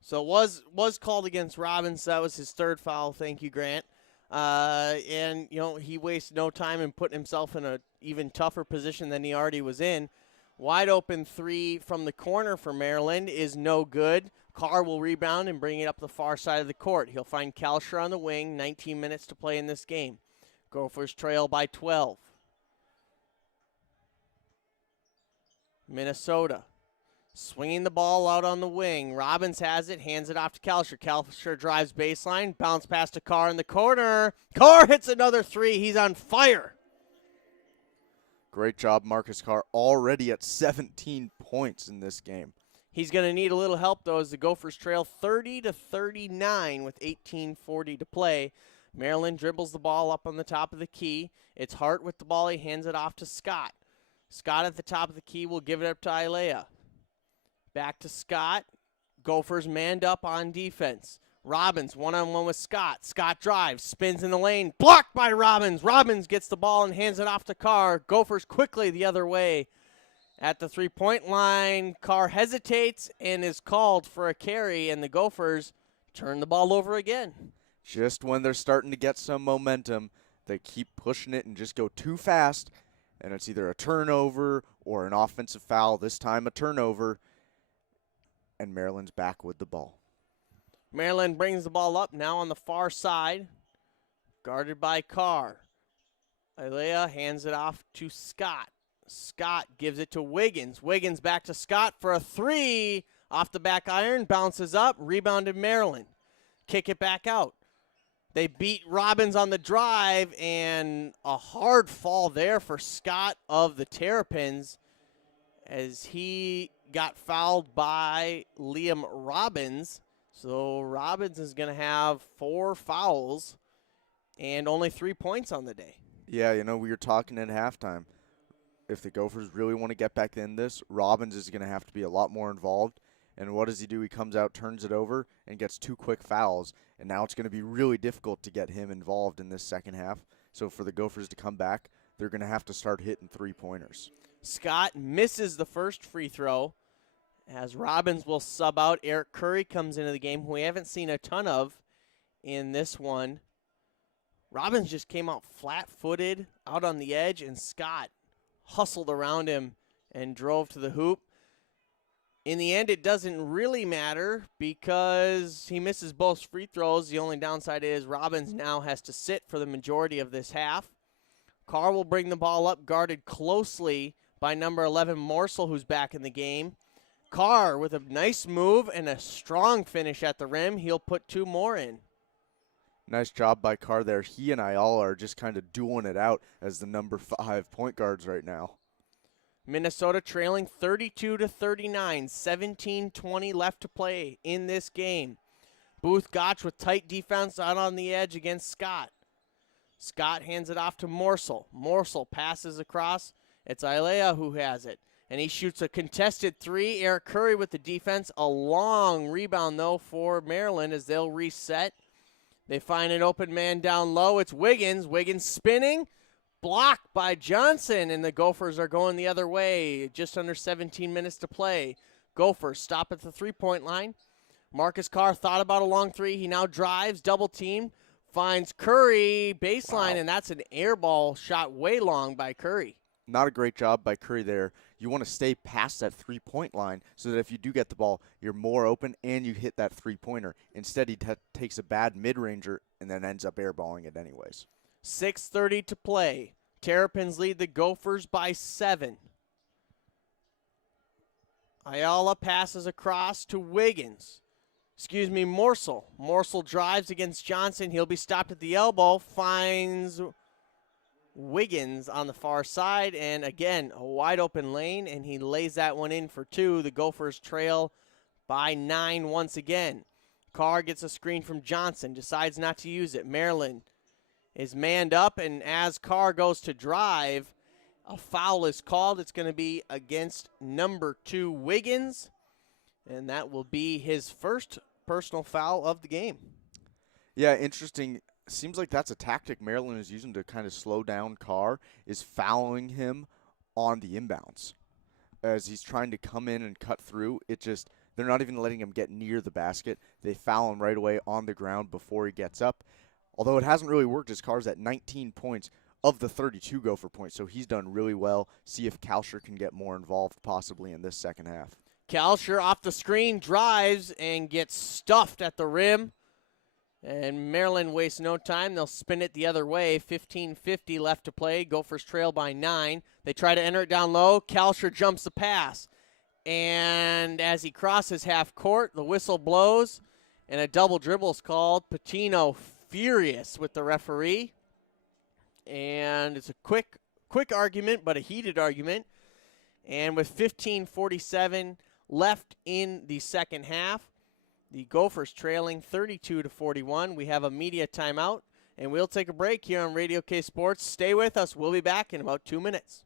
So it was called against Robbins. That was his 3rd foul. Thank you, Grant. And he wasted no time in putting himself in an even tougher position than he already was in. Wide open three from the corner for Maryland is no good. Carr will rebound and bring it up the far side of the court. He'll find Kalsher on the wing. 19 minutes to play in this game. Gophers trail by 12. Minnesota swinging the ball out on the wing. Robbins has it, hands it off to Kalsher. Kalsher drives baseline, bounce pass to Carr in the corner. Carr hits another three. He's on fire. Great job, Marcus Carr, already at 17 points in this game. He's going to need a little help, though, as the Gophers trail 30-39 with 18:40 to play. Maryland dribbles the ball up on the top of the key. It's Hart with the ball. He hands it off to Scott. Scott at the top of the key will give it up to Ilea. Back to Scott. Gophers manned up on defense. Robbins one-on-one with Scott. Scott drives, spins in the lane, blocked by Robbins. Robbins gets the ball and hands it off to Carr. Gophers quickly the other way. At the three-point line, Carr hesitates and is called for a carry, and the Gophers turn the ball over again. Just when they're starting to get some momentum, they keep pushing it and just go too fast, and it's either a turnover or an offensive foul. This time a turnover, and Maryland's back with the ball. Maryland brings the ball up now on the far side, guarded by Carr. Ilea hands it off to Scott. Scott gives it to Wiggins. Wiggins back to Scott for a three. Off the back iron, bounces up, rebounded Maryland. Kick it back out. They beat Robbins on the drive, and a hard fall there for Scott of the Terrapins as he got fouled by Liam Robbins. So Robbins is going to have 4 fouls and only 3 points on the day. Yeah, we were talking at halftime. If the Gophers really want to get back in this, Robbins is going to have to be a lot more involved. And what does he do? He comes out, turns it over, and gets 2 quick fouls. And now it's going to be really difficult to get him involved in this second half. So for the Gophers to come back, they're going to have to start hitting three-pointers. Scott misses the first free throw as Robbins will sub out. Eric Curry comes into the game, who we haven't seen a ton of in this one. Robbins just came out flat-footed out on the edge, and Scott hustled around him and drove to the hoop. In the end, it doesn't really matter because he misses both free throws. The only downside is Robbins now has to sit for the majority of this half. Carr will bring the ball up, guarded closely by number 11, Morsel, who's back in the game. Carr with a nice move and a strong finish at the rim. He'll put 2 more in. Nice job by Carr there. He and Ayala are just kind of dueling it out as the number 5 point guards right now. Minnesota trailing 32-39, 17:20 left to play in this game. Booth Gotch with tight defense out on the edge against Scott. Scott hands it off to Morsel. Morsel passes across. It's Ilea who has it. And he shoots a contested 3. Eric Curry with the defense. A long rebound, though, for Maryland as they'll reset. They find an open man down low. It's Wiggins. Wiggins spinning. Blocked by Johnson, and the Gophers are going the other way. Just under 17 minutes to play. Gophers stop at the three-point line. Marcus Carr thought about a long 3. He now drives, double team, finds Curry baseline, and that's an air ball shot way long by Curry. Not a great job by Curry there. You want to stay past that three-point line so that if you do get the ball, you're more open and you hit that three-pointer. Instead, he takes a bad mid-ranger and then ends up airballing it anyways. 6:30 to play. Terrapins lead the Gophers by 7. Ayala passes across to Morsel. Morsel drives against Johnson. He'll be stopped at the elbow. Finds Wiggins on the far side. And again, a wide open lane, and he lays that one in for 2. The Gophers trail by 9 once again. Carr gets a screen from Johnson. Decides not to use it. Maryland is manned up, and as Carr goes to drive, a foul is called. It's going to be against number 2, Wiggins, and that will be his first personal foul of the game. Yeah, interesting. Seems like that's a tactic Maryland is using to kind of slow down Carr, is fouling him on the inbounds. As he's trying to come in and cut through, they're not even letting him get near the basket. They foul him right away on the ground before he gets up. Although it hasn't really worked, as Carr's at 19 points of the 32 Gopher points, so he's done really well. See if Kalsher can get more involved possibly in this second half. Kalsher off the screen, drives, and gets stuffed at the rim. And Maryland wastes no time. They'll spin it the other way. 15:50 left to play. Gophers trail by 9. They try to enter it down low. Kalsher jumps the pass. And as he crosses half court, the whistle blows, and a double dribble is called. Patino furious with the referee. And it's a quick argument, but a heated argument. And with 15:47 left in the second half, the Gophers trailing 32-41. We have a media timeout, and we'll take a break here on Radio K Sports. Stay with us. We'll be back in about 2 minutes.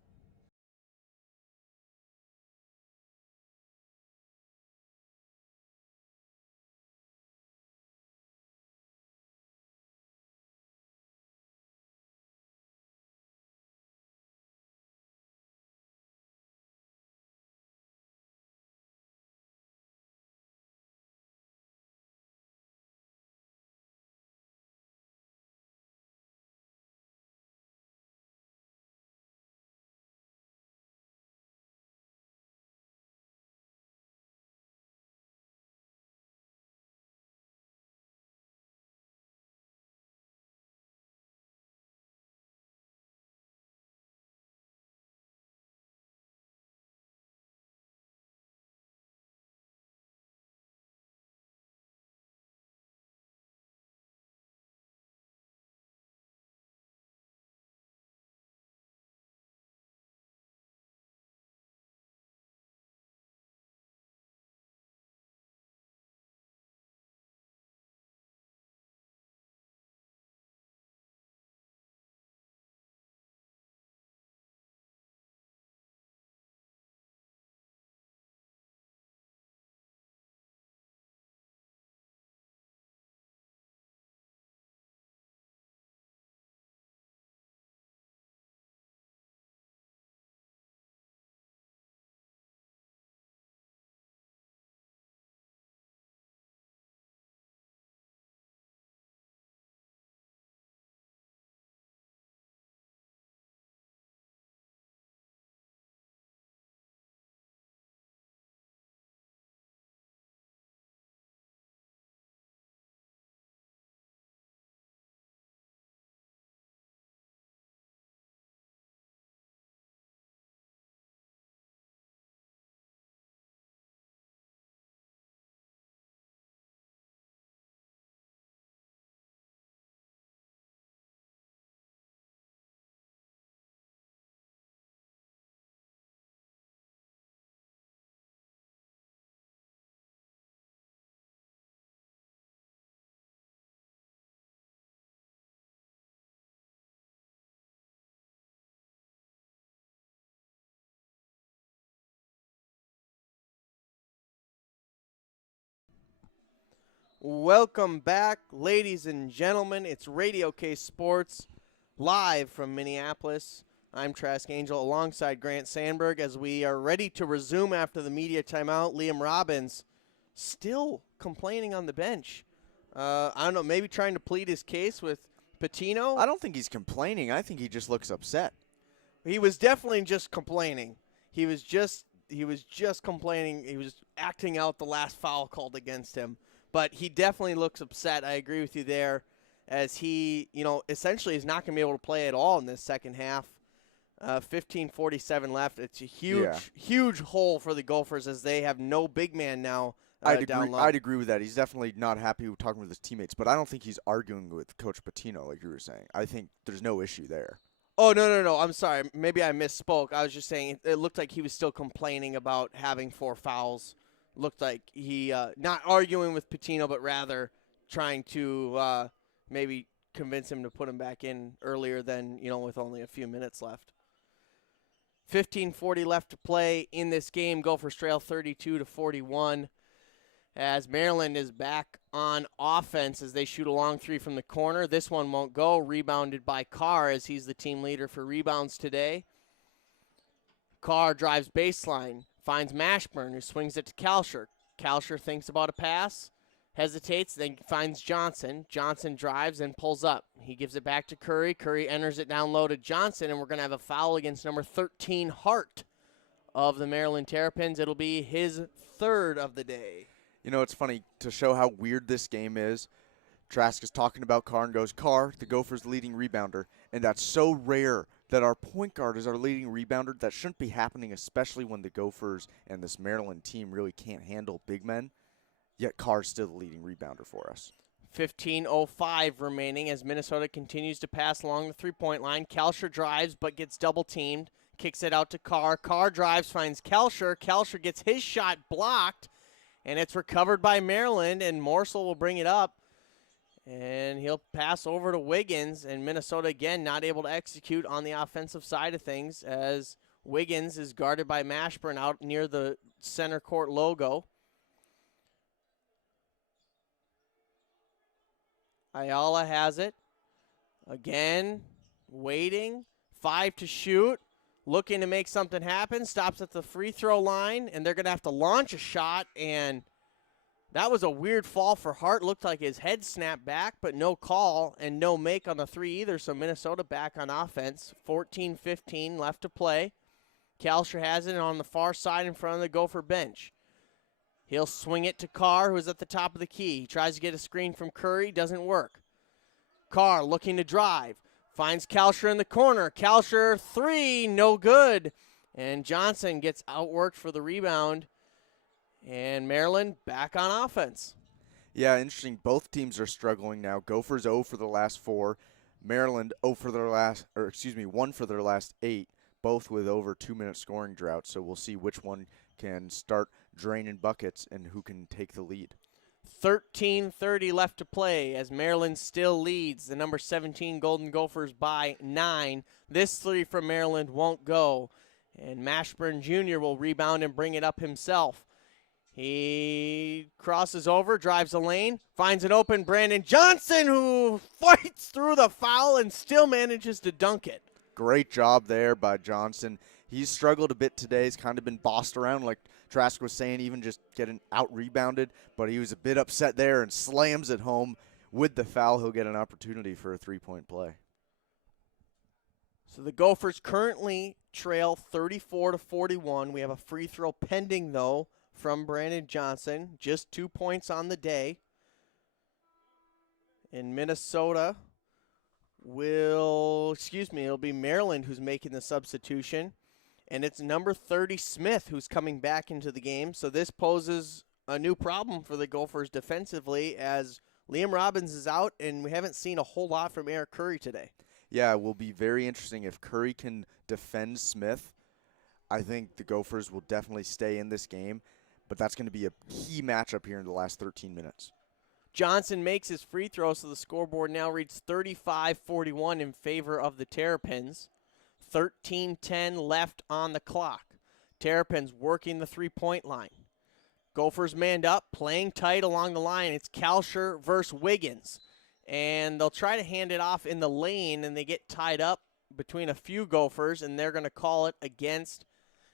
Welcome back, ladies and gentlemen. It's Radio K Sports, live from Minneapolis. I'm Trask Angel alongside Grant Sandberg as we are ready to resume after the media timeout. Liam Robbins still complaining on the bench. I don't know, maybe trying to plead his case with Patino. I don't think he's complaining. I think he just looks upset. He was definitely just complaining. He was just complaining. He was acting out the last foul called against him. But he definitely looks upset. I agree with you there, as he, essentially is not going to be able to play at all in this second half. 15:47 left. It's a huge hole for the Gophers as they have no big man now. I'd Down agree with that. He's definitely not happy with talking with his teammates, but I don't think he's arguing with Coach Patino like you were saying. I think there's no issue there. Oh, no. I'm sorry. Maybe I misspoke. I was just saying it looked like he was still complaining about having 4 fouls. Looked like he not arguing with Patino, but rather trying to maybe convince him to put him back in earlier than, with only a few minutes left. 15:40 left to play in this game. Gophers trail 32-41 as Maryland is back on offense as they shoot a long 3 from the corner. This one won't go. Rebounded by Carr as he's the team leader for rebounds today. Carr drives baseline. Finds Mashburn, who swings it to Kalsher. Kalsher thinks about a pass, hesitates, then finds Johnson. Johnson drives and pulls up. He gives it back to Curry. Curry enters it down low to Johnson, and we're going to have a foul against number 13, Hart, of the Maryland Terrapins. It'll be his 3rd of the day. It's funny to show how weird this game is. Trask is talking about Carr and goes, Carr, the Gophers' leading rebounder, and that's so rare that our point guard is our leading rebounder. That shouldn't be happening, especially when the Gophers and this Maryland team really can't handle big men. Yet Carr's still the leading rebounder for us. 15:05 remaining as Minnesota continues to pass along the three-point line. Kalsher drives but gets double-teamed. Kicks it out to Carr. Carr drives, finds Kalsher. Kalsher gets his shot blocked, and it's recovered by Maryland, and Morsel will bring it up. And he'll pass over to Wiggins, and Minnesota again not able to execute on the offensive side of things as Wiggins is guarded by Mashburn out near the center court logo. Ayala has it. Again, waiting. 5 to shoot. Looking to make something happen. Stops at the free throw line, and they're going to have to launch a shot, and that was a weird fall for Hart. Looked like his head snapped back, but no call and no make on the 3 either, so Minnesota back on offense. 14:15 left to play. Kalsher has it on the far side in front of the Gopher bench. He'll swing it to Carr, who's at the top of the key. He tries to get a screen from Curry. Doesn't work. Carr looking to drive. Finds Kalsher in the corner. Kalsher 3, no good. And Johnson gets outworked for the rebound. And Maryland back on offense. Yeah, interesting. Both teams are struggling now. Gophers 0 for the last 4. Maryland 1 for their last 8, both with over 2-minute scoring drought. So we'll see which one can start draining buckets and who can take the lead. 13:30 left to play as Maryland still leads the number 17 Golden Gophers by 9. This 3 from Maryland won't go. And Mashburn Jr. will rebound and bring it up himself. He crosses over, drives the lane, finds an open Brandon Johnson, who fights through the foul and still manages to dunk it. Great job there by Johnson. He's struggled a bit today. He's kind of been bossed around, like Trask was saying, even just getting out-rebounded. But he was a bit upset there and slams it home. With the foul, he'll get an opportunity for a three-point play. So the Gophers currently trail 34-41. We have a free throw pending, though, from Brandon Johnson. Just 2 points on the day. And Minnesota it'll be Maryland who's making the substitution. And it's number 30, Smith, who's coming back into the game. So this poses a new problem for the Gophers defensively as Liam Robbins is out, and we haven't seen a whole lot from Eric Curry today. Yeah, it will be very interesting if Curry can defend Smith. I think the Gophers will definitely stay in this game, but that's going to be a key matchup here in the last 13 minutes. Johnson makes his free throw, so the scoreboard now reads 35-41 in favor of the Terrapins. 13:10 left on the clock. Terrapins working the three-point line. Gophers manned up, playing tight along the line. It's Kalsher versus Wiggins. And they'll try to hand it off in the lane, and they get tied up between a few Gophers, and they're going to call it against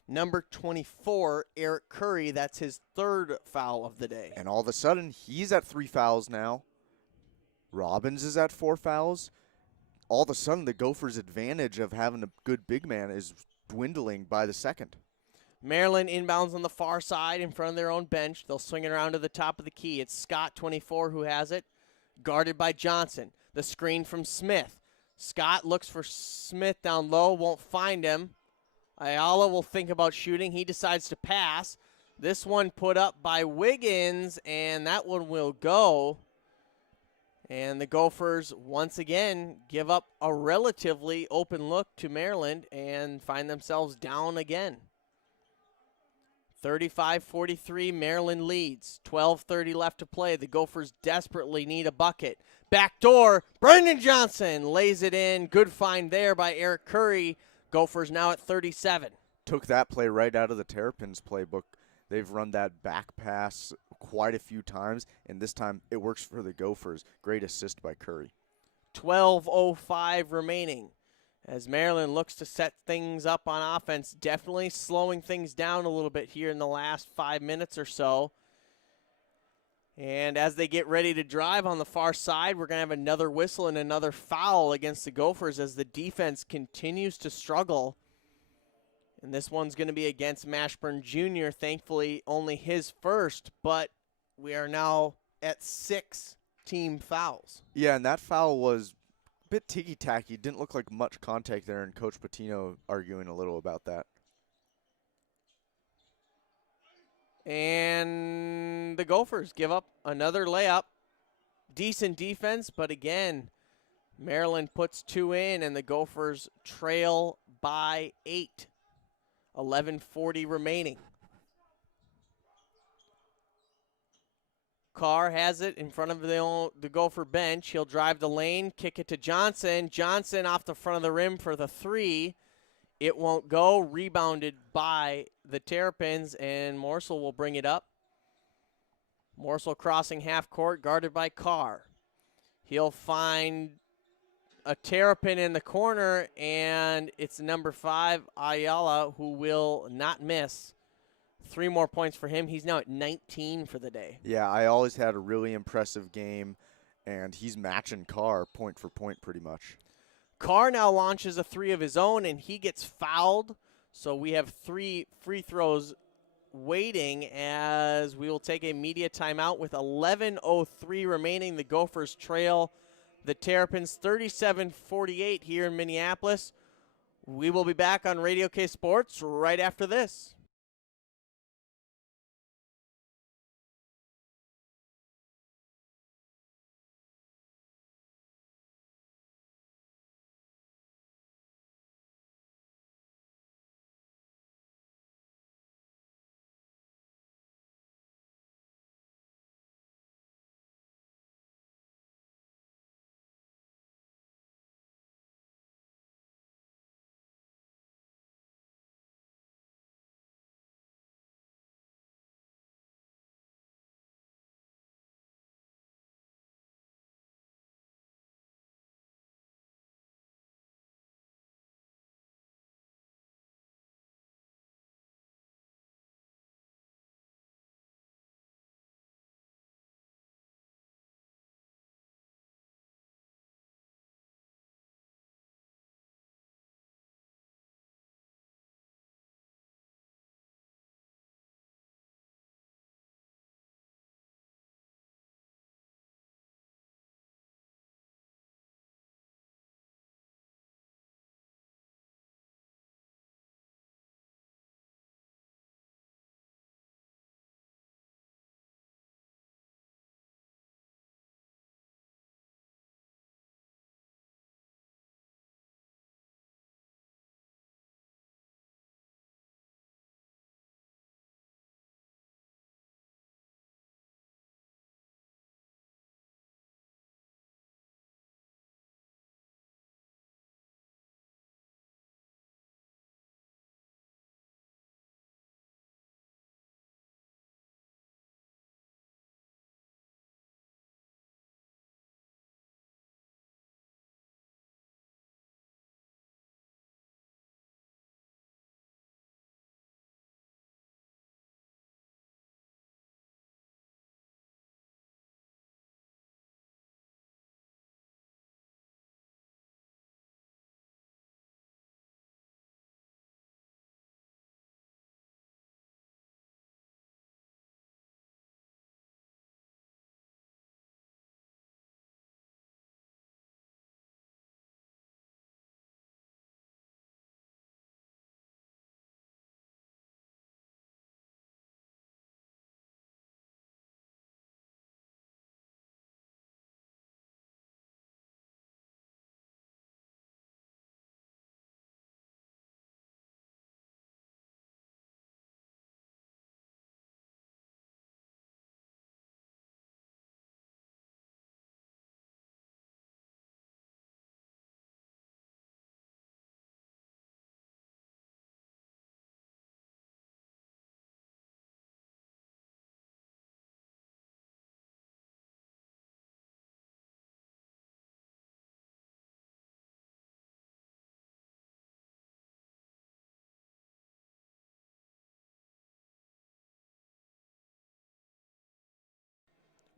number 24, Eric Curry. That's his third foul of the day. And all of a sudden, he's at 3 fouls now. Robbins is at 4 fouls. All of a sudden, the Gophers' advantage of having a good big man is dwindling by the second. Maryland inbounds on the far side in front of their own bench. They'll swing it around to the top of the key. It's Scott, 24, who has it, guarded by Johnson. The screen from Smith. Scott looks for Smith down low, won't find him. Ayala will think about shooting. He decides to pass. This one put up by Wiggins, and that one will go. And the Gophers, once again, give up a relatively open look to Maryland and find themselves down again. 35-43, Maryland leads. 12:30 left to play. The Gophers desperately need a bucket. Backdoor, Brendan Johnson lays it in. Good find there by Eric Curry. Gophers now at 37. Took that play right out of the Terrapins playbook. They've run that back pass quite a few times, and this time it works for the Gophers. Great assist by Curry. 12:05 remaining as Maryland looks to set things up on offense, definitely slowing things down a little bit here in the last 5 minutes or so. And as they get ready to drive on the far side, we're going to have another whistle and another foul against the Gophers as the defense continues to struggle. And this one's going to be against Mashburn Jr., thankfully only his first, but we are now at 6 team fouls. Yeah, and that foul was a bit ticky-tacky. Didn't look like much contact there, and Coach Patino arguing a little about that. And the Gophers give up another layup. Decent defense, but again, Maryland puts 2 in, and the Gophers trail by 8. 11:40 remaining. Carr has it in front of the Gopher bench. He'll drive the lane, kick it to Johnson. Johnson off the front of the rim for the 3. It won't go. Rebounded by the Terrapins, and Morsel will bring it up. Morsel crossing half court, guarded by Carr. He'll find a Terrapin in the corner, and it's number 5, Ayala, who will not miss. 3 more points for him. He's now at 19 for the day. Yeah, I always had a really impressive game, and he's matching Carr point for point pretty much. Carr now launches a 3 of his own, and he gets fouled. So we have 3 free throws waiting as we will take a media timeout with 11:03 remaining. The Gophers trail the Terrapins 37-48 here in Minneapolis. We will be back on Radio K Sports right after this.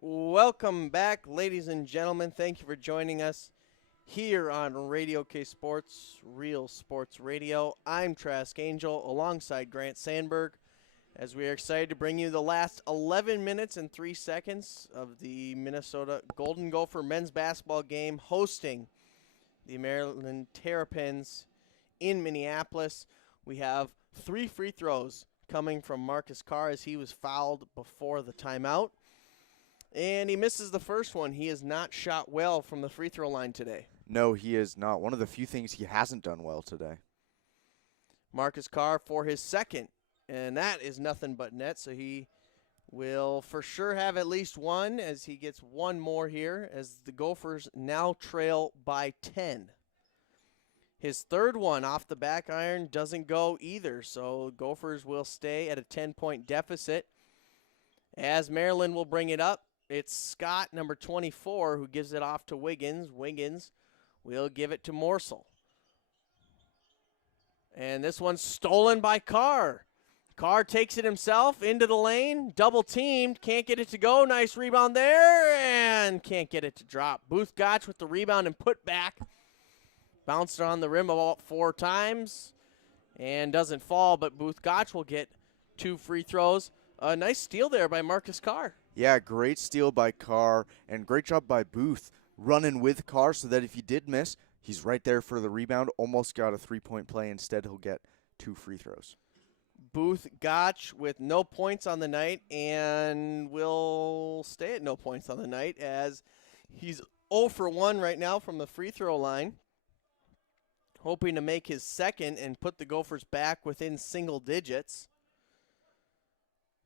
Welcome back, ladies and gentlemen. Thank you for joining us here on Radio K Sports, Real Sports Radio. I'm Trask Angel alongside Grant Sandberg as we are excited to bring you the last 11 minutes and 3 seconds of the Minnesota Golden Gopher men's basketball game hosting the Maryland Terrapins in Minneapolis. We have 3 free throws coming from Marcus Carr as he was fouled before the timeout. And he misses the first one. He has not shot well from the free throw line today. No, he is not. One of the few things he hasn't done well today. Marcus Carr for his second, and that is nothing but net, so he will for sure have at least one as he gets one more here as the Gophers now trail by 10. His third one off the back iron doesn't go either, so Gophers will stay at a 10-point deficit. As Maryland will bring it up, it's Scott, number 24, who gives it off to Wiggins. Wiggins will give it to Morsel. And this one's stolen by Carr. Carr takes it himself into the lane, double teamed, can't get it to go. Nice rebound there, and can't get it to drop. Booth Gotch with the rebound and put back. Bounced on the rim about 4 times and doesn't fall, but Booth Gotch will get 2 free throws. A nice steal there by Marcus Carr. Yeah, great steal by Carr, and great job by Booth running with Carr so that if he did miss, he's right there for the rebound. Almost got a 3-point play. Instead, he'll get 2 free throws. Booth Gotch with no points on the night and will stay at no points on the night as he's 0 for 1 right now from the free throw line. Hoping to make his second and put the Gophers back within single digits.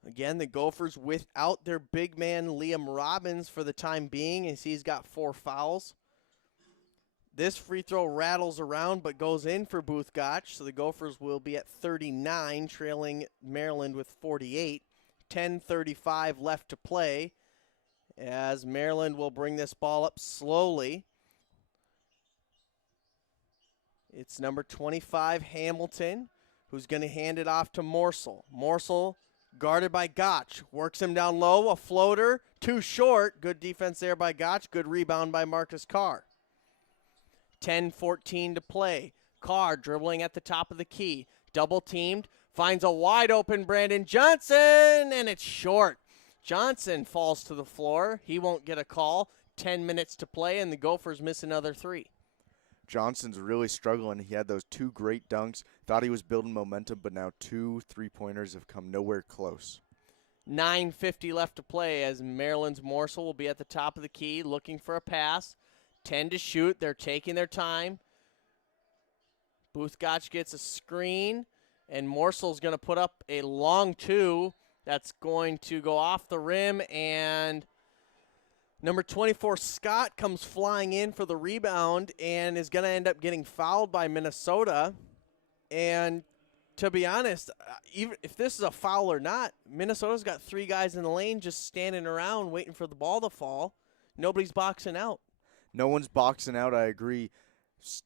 Again, the Gophers without their big man Liam Robbins for the time being as he's got 4 fouls. This free throw rattles around but goes in for Booth Gotch, so the Gophers will be at 39, trailing Maryland with 48. 10:35 left to play as Maryland will bring this ball up slowly. It's number 25, Hamilton, who's going to hand it off to Morsel. Morsel, guarded by Gotch, works him down low, a floater, too short. Good defense there by Gotch, good rebound by Marcus Carr. 10:14 to play. Carr dribbling at the top of the key, double teamed, finds a wide open Brandon Johnson, and it's short. Johnson falls to the floor. He won't get a call. 10 minutes to play, and the Gophers miss another 3. Johnson's really struggling. He had those 2 great dunks. Thought he was building momentum, but now 2 3-pointers have come nowhere close. 9:50 left to play as Maryland's Morsel will be at the top of the key looking for a pass. 10 to shoot. They're taking their time. Booth Gotch gets a screen, and Morsel's going to put up a long 2 that's going to go off the rim, and number 24, Scott, comes flying in for the rebound and is going to end up getting fouled by Minnesota. And to be honest, even if this is a foul or not, Minnesota's got 3 guys in the lane just standing around waiting for the ball to fall. Nobody's boxing out. No one's boxing out, I agree.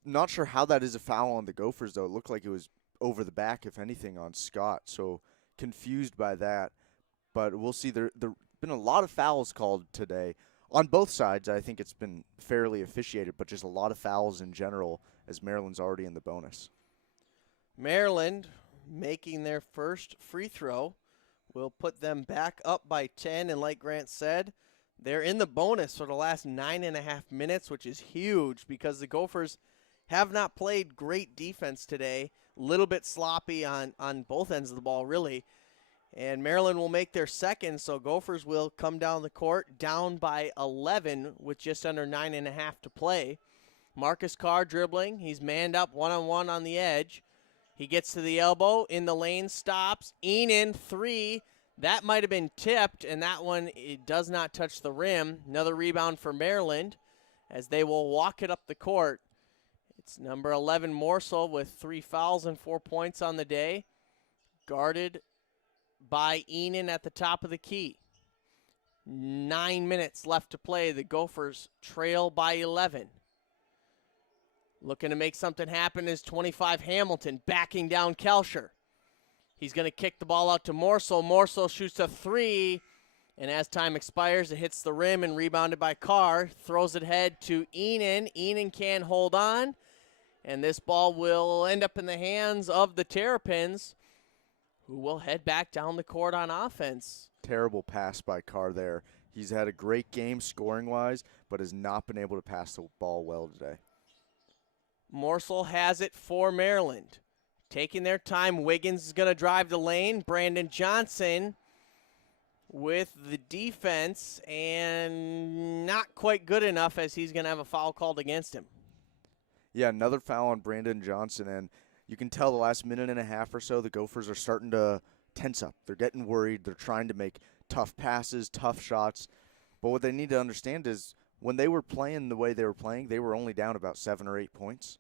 Not sure how that is a foul on the Gophers, though. It looked like it was over the back, if anything, on Scott. So confused by that. But we'll see. There been a lot of fouls called today. On both sides, I think it's been fairly officiated, but just a lot of fouls in general as Maryland's already in the bonus. Maryland making their first free throw will put them back up by 10, and like Grant said, they're in the bonus for the last 9.5 minutes, which is huge because the Gophers have not played great defense today. A little bit sloppy on both ends of the ball, really. And Maryland will make their second, so Gophers will come down the court down by 11 with just under 9.5 to play. Marcus Carr dribbling. He's manned up one-on-one on the edge. He gets to the elbow, in the lane, stops. Enan, 3. That might have been tipped, and that one it does not touch the rim. Another rebound for Maryland as they will walk it up the court. It's number 11, Morsel, with 3 fouls and 4 points on the day. Guarded by Enan at the top of the key. 9 minutes left to play. The Gophers trail by 11. Looking to make something happen is 25, Hamilton, backing down Kelcher. He's going to kick the ball out to Morsel. Morsel shoots a 3, And as time expires, it hits the rim and rebounded by Carr. Throws it ahead to Enan. Enan can hold on. And this ball will end up in the hands of the Terrapins, who will head back down the court on offense. Terrible pass by Carr there. He's had a great game scoring-wise, but has not been able to pass the ball well today. Morsel has it for Maryland. Taking their time, Wiggins is going to drive the lane. Brandon Johnson with the defense, and not quite good enough as he's going to have a foul called against him. Yeah, another foul on Brandon Johnson, and you can tell the last minute and a half or so the Gophers are starting to tense up. They're getting worried. They're trying to make tough passes, tough shots. But what they need to understand is when they were playing the way they were playing, they were only down about 7 or 8 points.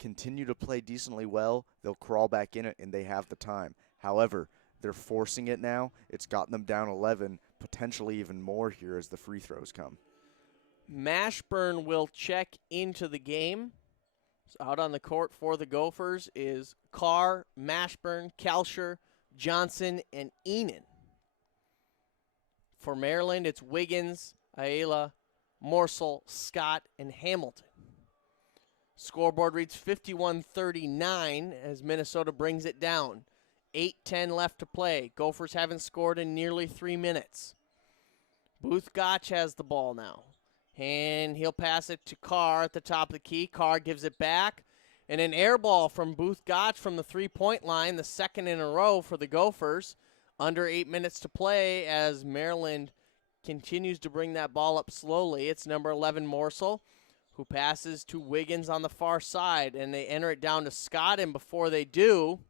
Continue to play decently well, they'll crawl back in it, and they have the time. However, they're forcing it now. It's gotten them down 11, potentially even more here as the free throws come. Mashburn will check into the game. So out on the court for the Gophers is Carr, Mashburn, Kalsher, Johnson, and Enan. For Maryland, it's Wiggins, Ayala, Morsel, Scott, and Hamilton. Scoreboard reads 51-39 as Minnesota brings it down. 8:10 left to play. Gophers haven't scored in nearly 3 minutes. Booth Gotch has the ball now. And he'll pass it to Carr at the top of the key. Carr gives it back. And an air ball from Booth Gotch from the three-point line, the second in a row for the Gophers. Under 8 minutes to play as Maryland continues to bring that ball up slowly. It's number 11, Morsel, who passes to Wiggins on the far side. And they enter it down to Scott, and before they do,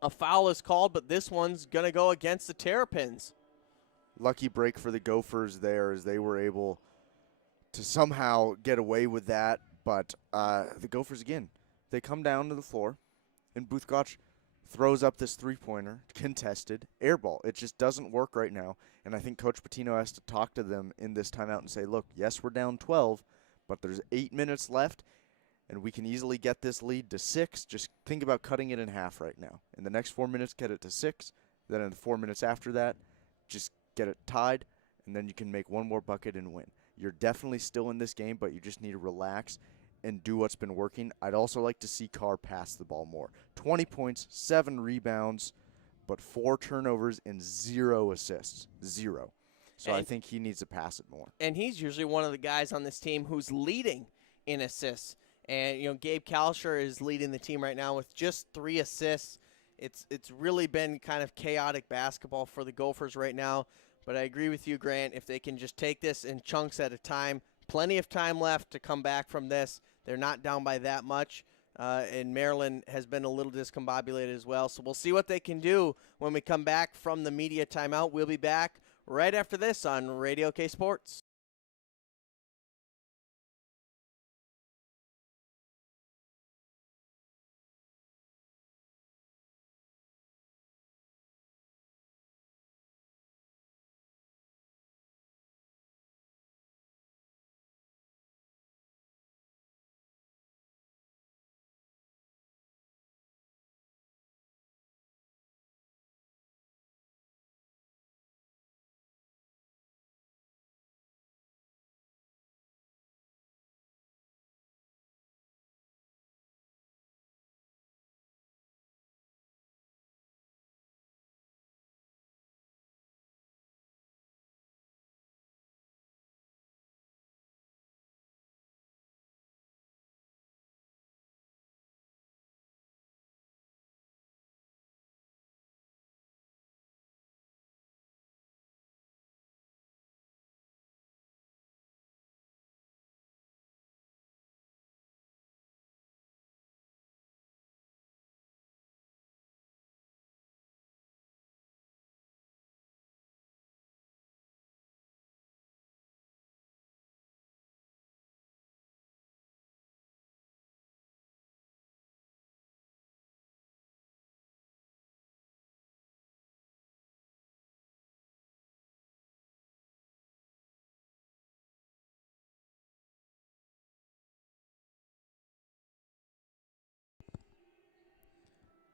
a foul is called, but this one's going to go against the Terrapins. Lucky break for the Gophers there as they were able to somehow get away with that. But the Gophers, again, they come down to the floor, and Booth Gotch throws up this three-pointer, contested, air ball. It just doesn't work right now, and I think Coach Pitino has to talk to them in this timeout and say, look, yes, we're down 12, but there's 8 minutes left, and we can easily get this lead to 6. Just think about cutting it in half right now. In the next 4 minutes, get it to 6. Then in the 4 minutes after that, just get it tied, and then you can make one more bucket and win. You're definitely still in this game, but you just need to relax and do what's been working. I'd also like to see Carr pass the ball more. 20 points, 7 rebounds, but 4 turnovers and 0 assists. 0. So I think he needs to pass it more. And he's usually one of the guys on this team who's leading in assists. And, Gabe Kalsher is leading the team right now with just 3 assists. It's really been kind of chaotic basketball for the Gophers right now. But I agree with you, Grant. If they can just take this in chunks at a time, plenty of time left to come back from this. They're not down by that much. And Maryland has been a little discombobulated as well. So we'll see what they can do when we come back from the media timeout. We'll be back right after this on Radio K Sports.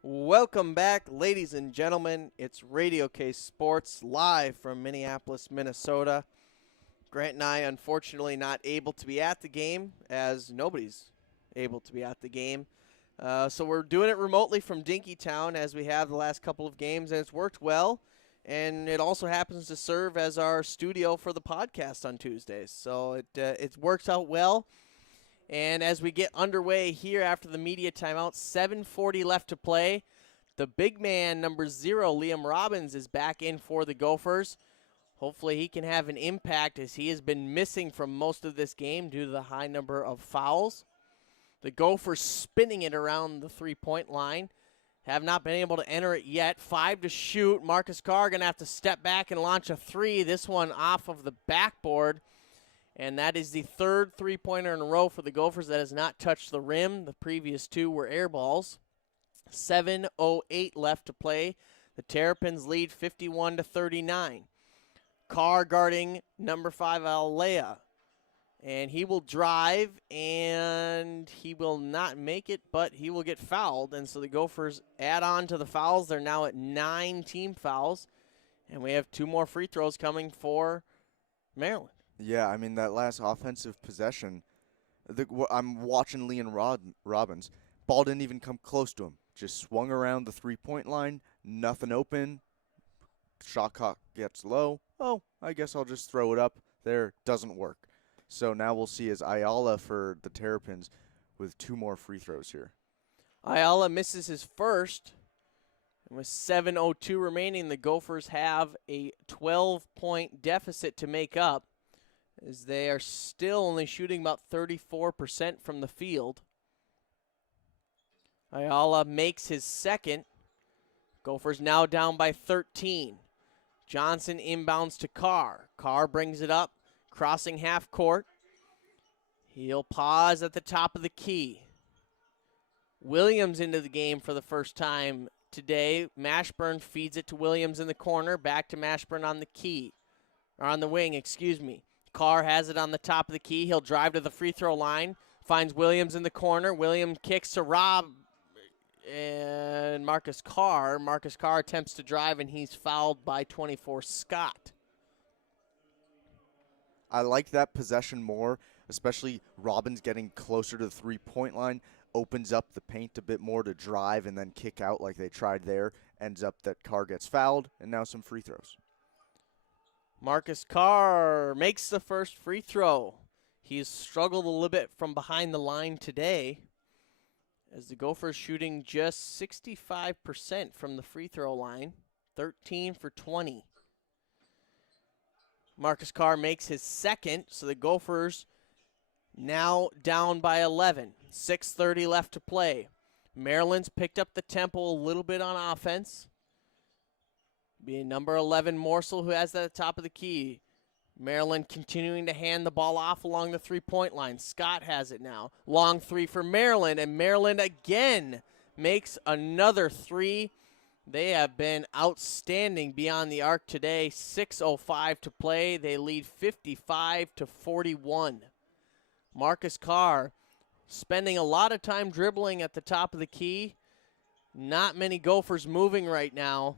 Welcome back, ladies and gentlemen. It's Radio K Sports live from Minneapolis, Minnesota. Grant and I, unfortunately, not able to be at the game, as nobody's able to be at the game. So we're doing it remotely from Dinkytown, as we have the last couple of games, and it's worked well. And it also happens to serve as our studio for the podcast on Tuesdays. So it works out well. And as we get underway here after the media timeout, 7:40 left to play. The big man, number 0, Liam Robbins, is back in for the Gophers. Hopefully he can have an impact, as he has been missing from most of this game due to the high number of fouls. The Gophers spinning it around the three-point line. Have not been able to enter it yet. 5 to shoot. Marcus Carr going to have to step back and launch a three. This one off of the backboard. And that is the third three-pointer in a row for the Gophers that has not touched the rim. The previous 2 were air balls. 7:08 left to play. The Terrapins lead 51-39. Carr guarding number 5, Alea. And he will drive, and he will not make it, but he will get fouled. And so the Gophers add on to the fouls. They're now at 9 team fouls. And we have 2 more free throws coming for Maryland. Yeah, I mean, that last offensive possession, I'm watching Liam Robbins. Ball didn't even come close to him. Just swung around the three-point line, nothing open. Shot clock gets low. Oh, I guess I'll just throw it up there. Doesn't work. So now we'll see as Ayala for the Terrapins with 2 more free throws here. Ayala misses his first. And with 7:02 remaining, the Gophers have a 12-point deficit to make up, as they are still only shooting about 34% from the field. Ayala makes his second. Gophers now down by 13. Johnson inbounds to Carr. Carr brings it up, crossing half court. He'll pause at the top of the key. Williams into the game for the first time today. Mashburn feeds it to Williams in the corner. Back to Mashburn on the key. Or on the wing, excuse me. Carr has it on the top of the key. He'll drive to the free throw line. Finds Williams in the corner. Williams kicks to Rob and Marcus Carr. Marcus Carr attempts to drive, and he's fouled by 24 Scott. I like that possession more, especially Robbins getting closer to the three-point line, opens up the paint a bit more to drive and then kick out like they tried there. Ends up that Carr gets fouled, and now some free throws. Marcus Carr makes the first free throw. He's struggled a little bit from behind the line today, as the Gophers shooting just 65% from the free throw line, 13 for 20. Marcus Carr makes his second, so the Gophers now down by 11. 6:30 left to play. Maryland's picked up the tempo a little bit on offense. Being number 11, Morsel, who has that at the top of the key. Maryland continuing to hand the ball off along the three-point line. Scott has it now. Long three for Maryland, and Maryland again makes another three. They have been outstanding beyond the arc today. 6:05 to play. They lead 55-41. Marcus Carr spending a lot of time dribbling at the top of the key. Not many Gophers moving right now,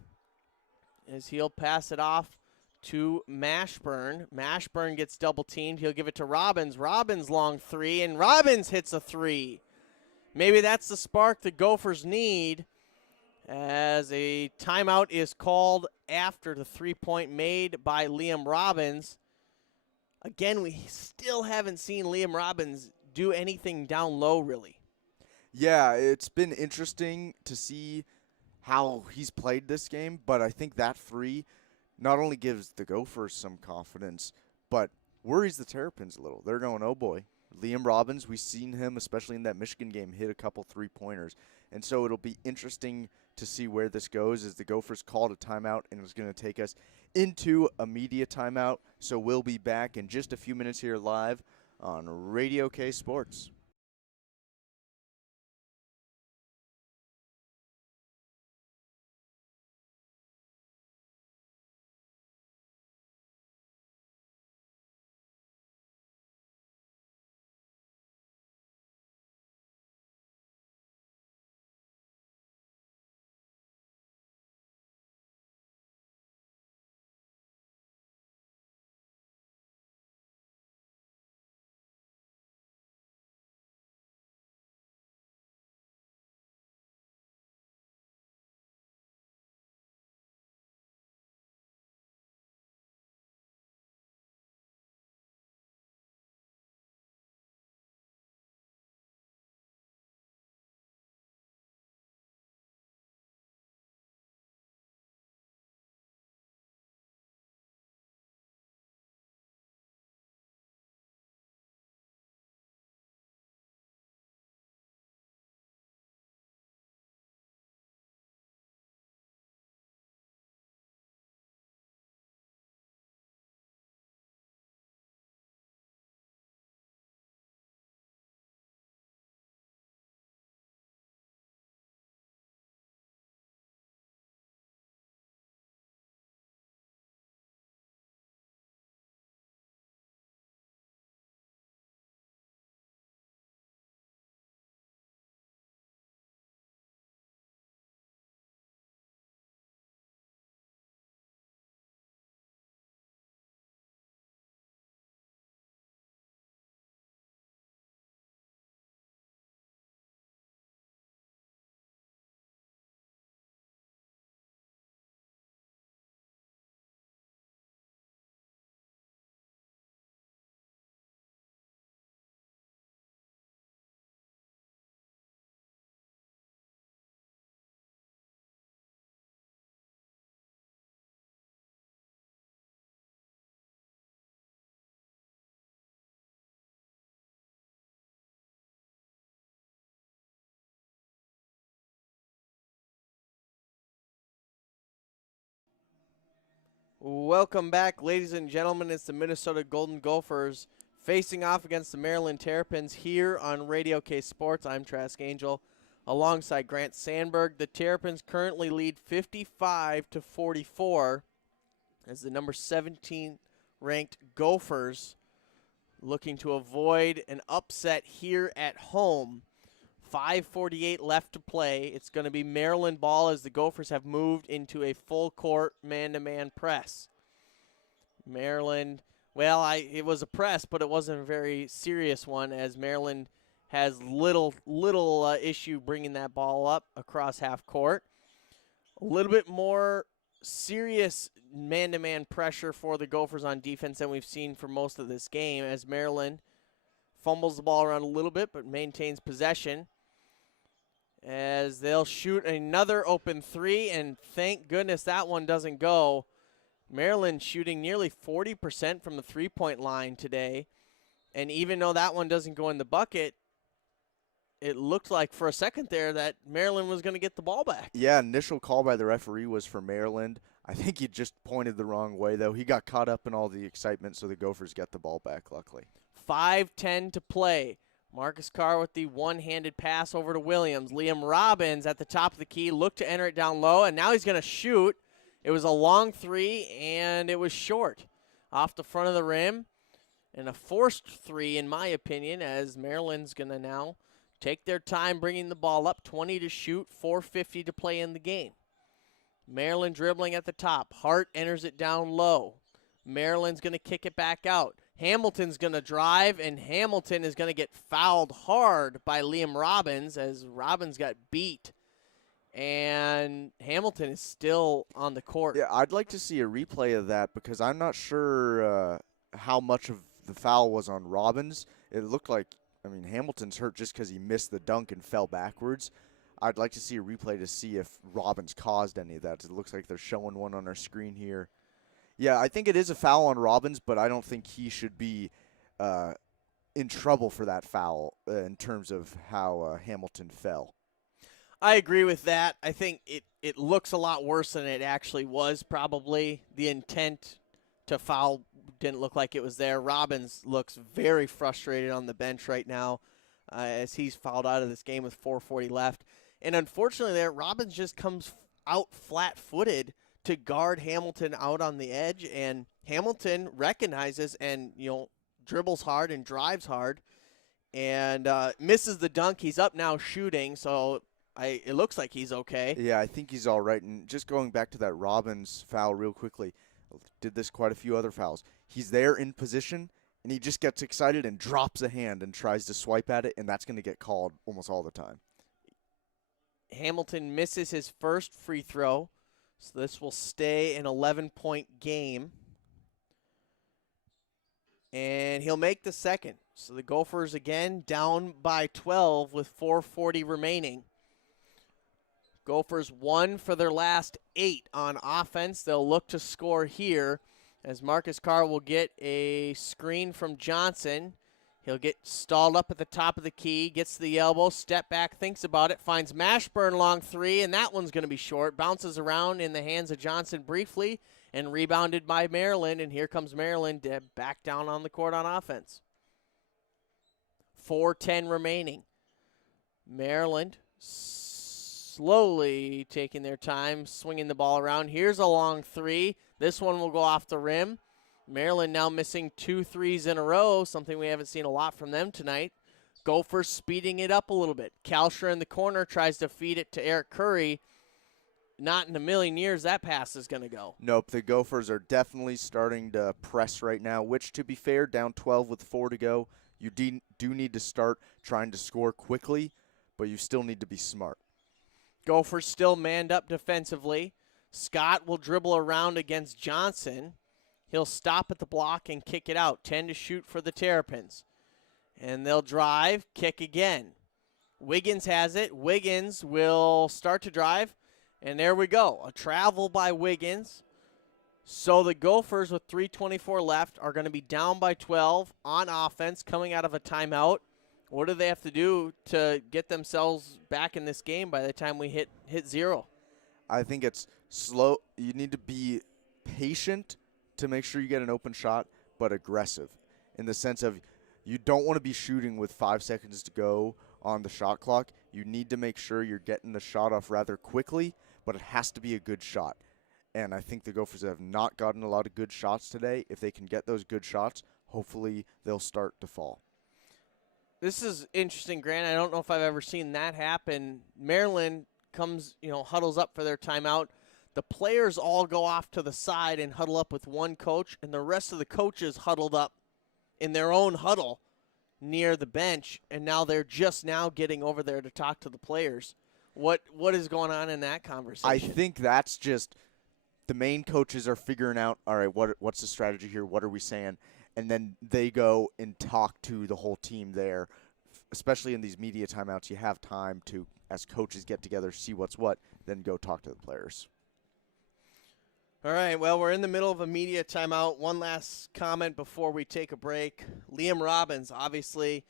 as he'll pass it off to Mashburn. Mashburn gets double teamed. He'll give it to Robbins. Robbins long three, and Robbins hits a three. Maybe that's the spark the Gophers need, as a timeout is called after the three-point made by Liam Robbins. Again, we still haven't seen Liam Robbins do anything down low, really. Yeah, it's been interesting to see how he's played this game, but I think that three not only gives the Gophers some confidence, but worries the Terrapins a little. They're going, oh boy, Liam Robbins, we've seen him, especially in that Michigan game, hit a couple three-pointers. And so it'll be interesting to see where this goes, as the Gophers called a timeout, and it's going to take us into a media timeout. So we'll be back in just a few minutes here live on Radio K Sports. Welcome back, ladies and gentlemen. It's the Minnesota Golden Gophers facing off against the Maryland Terrapins here on Radio K Sports. I'm Trask Angel alongside Grant Sandberg. The Terrapins currently lead 55-44 as the number 17 ranked Gophers looking to avoid an upset here at home. 5:48 left to play. It's going to be Maryland ball as the Gophers have moved into a full court man-to-man press. Maryland, well, it was a press, but it wasn't a very serious one as Maryland has little issue bringing that ball up across half court. A little bit more serious man-to-man pressure for the Gophers on defense than we've seen for most of this game as Maryland fumbles the ball around a little bit but maintains possession as they'll shoot another open three, and thank goodness that one doesn't go. Maryland shooting nearly 40% from the three-point line today, and even though that one doesn't go in the bucket, it looked like for a second there that Maryland was going to get the ball back. Yeah, initial call by the referee was for Maryland. I think he just pointed the wrong way, though. He got caught up in all the excitement, so the Gophers get the ball back, luckily. 5:10 to play. Marcus Carr with the one-handed pass over to Williams. Liam Robbins at the top of the key, looked to enter it down low, and now he's going to shoot. It was a long three, and it was short off the front of the rim. And a forced three, in my opinion, as Maryland's going to now take their time bringing the ball up. 20 to shoot, 4:50 to play in the game. Maryland dribbling at the top. Hart enters it down low. Maryland's going to kick it back out. Hamilton's going to drive, and Hamilton is going to get fouled hard by Liam Robbins as Robbins got beat. And Hamilton is still on the court. Yeah, I'd like to see a replay of that because I'm not sure how much of the foul was on Robbins. It looked like, Hamilton's hurt just because he missed the dunk and fell backwards. I'd like to see a replay to see if Robbins caused any of that. It looks like they're showing one on our screen here. Yeah, I think it is a foul on Robbins, but I don't think he should be in trouble for that foul in terms of how Hamilton fell. I agree with that. I think it looks a lot worse than it actually was, probably. The intent to foul didn't look like it was there. Robbins looks very frustrated on the bench right now as he's fouled out of this game with 4:40 left. And unfortunately there, Robbins just comes out flat-footed to guard Hamilton out on the edge, and Hamilton recognizes and, dribbles hard and drives hard and misses the dunk. He's up now shooting, so it looks like he's okay. Yeah, I think he's all right. And just going back to that Robbins foul real quickly, did this quite a few other fouls. He's there in position, and he just gets excited and drops a hand and tries to swipe at it, and that's going to get called almost all the time. Hamilton misses his first free throw, so this will stay an 11-point game. And he'll make the second. So the Gophers, again, down by 12 with 4:40 remaining. Gophers 1 for their last 8 on offense. They'll look to score here as Marcus Carr will get a screen from Johnson. He'll get stalled up at the top of the key, gets to the elbow, step back, thinks about it, finds Mashburn long three, and that one's going to be short. Bounces around in the hands of Johnson briefly and rebounded by Maryland, and here comes Maryland back down on the court on offense. 4:10 remaining. Maryland slowly taking their time, swinging the ball around. Here's a long three. This one will go off the rim. Maryland now missing 2 threes in a row, something we haven't seen a lot from them tonight. Gophers speeding it up a little bit. Kalsher in the corner tries to feed it to Eric Curry. Not in a million years that pass is going to go. Nope, the Gophers are definitely starting to press right now, which, to be fair, down 12 with 4 to go. You do need to start trying to score quickly, but you still need to be smart. Gophers still manned up defensively. Scott will dribble around against Johnson. He'll stop at the block and kick it out. 10 to shoot for the Terrapins. And they'll drive, kick again. Wiggins has it. Wiggins will start to drive. And there we go. A travel by Wiggins. So the Gophers, with 3:24 left, are going to be down by 12 on offense coming out of a timeout. What do they have to do to get themselves back in this game by the time we hit 0? I think it's slow. You need to be patient to make sure you get an open shot, but aggressive in the sense of you don't want to be shooting with 5 seconds to go on the shot clock. You need to make sure you're getting the shot off rather quickly, but it has to be a good shot. And I think the Gophers have not gotten a lot of good shots today. If they can get those good shots, hopefully they'll start to fall. This is interesting, Grant. I don't know if I've ever seen that happen. Maryland comes, huddles up for their timeout. The players all go off to the side and huddle up with one coach, and the rest of the coaches huddled up in their own huddle near the bench, and now they're just now getting over there to talk to the players. What is going on in that conversation? I think that's just the main coaches are figuring out, all right, what's the strategy here? What are we saying? And then they go and talk to the whole team there. Especially in these media timeouts, you have time to, as coaches get together, see what's what, then go talk to the players. All right, well, we're in the middle of a media timeout. One last comment before we take a break. Liam Robbins, obviously,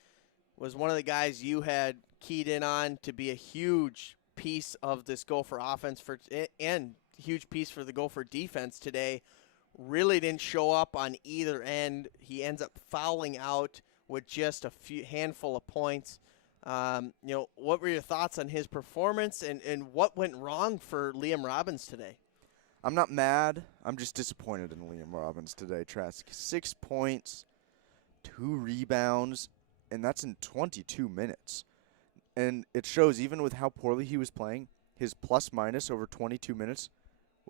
was one of the guys you had keyed in on to be a huge piece of this Gopher offense and huge piece for the Gopher defense today. Really didn't show up on either end. He ends up fouling out with just a handful of points. What were your thoughts on his performance and what went wrong for Liam Robbins today? I'm not mad. I'm just disappointed in Liam Robbins today, Trask. 6 points, 2 rebounds, and that's in 22 minutes. And it shows even with how poorly he was playing, his plus-minus over 22 minutes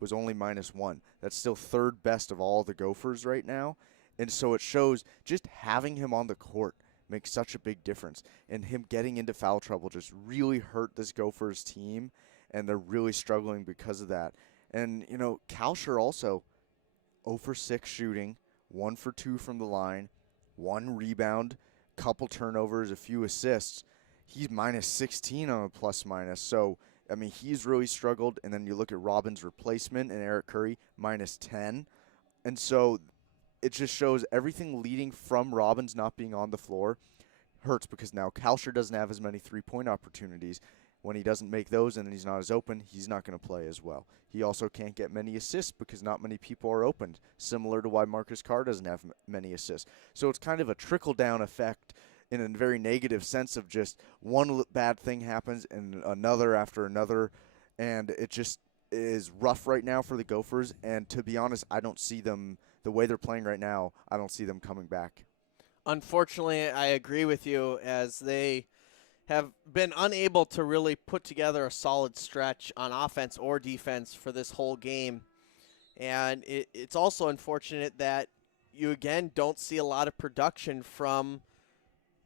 was only -1. That's still third best of all the Gophers right now. And so it shows just having him on the court makes such a big difference. And him getting into foul trouble just really hurt this Gophers team, and they're really struggling because of that. And, Kalsher also 0 for 6 shooting, 1 for 2 from the line, 1 rebound, couple turnovers, a few assists. He's -16 on a plus-minus. So, he's really struggled. And then you look at Robbins' replacement and Eric Curry, -10. And so it just shows everything leading from Robbins not being on the floor hurts because now Kalsher doesn't have as many three-point opportunities. When he doesn't make those and he's not as open, he's not going to play as well. He also can't get many assists because not many people are opened, similar to why Marcus Carr doesn't have many assists. So it's kind of a trickle-down effect in a very negative sense of just one bad thing happens and another after another, and it just is rough right now for the Gophers. And to be honest, I don't see them, the way they're playing right now, I don't see them coming back. Unfortunately, I agree with you, as they have been unable to really put together a solid stretch on offense or defense for this whole game. And it's also unfortunate that you, again, don't see a lot of production from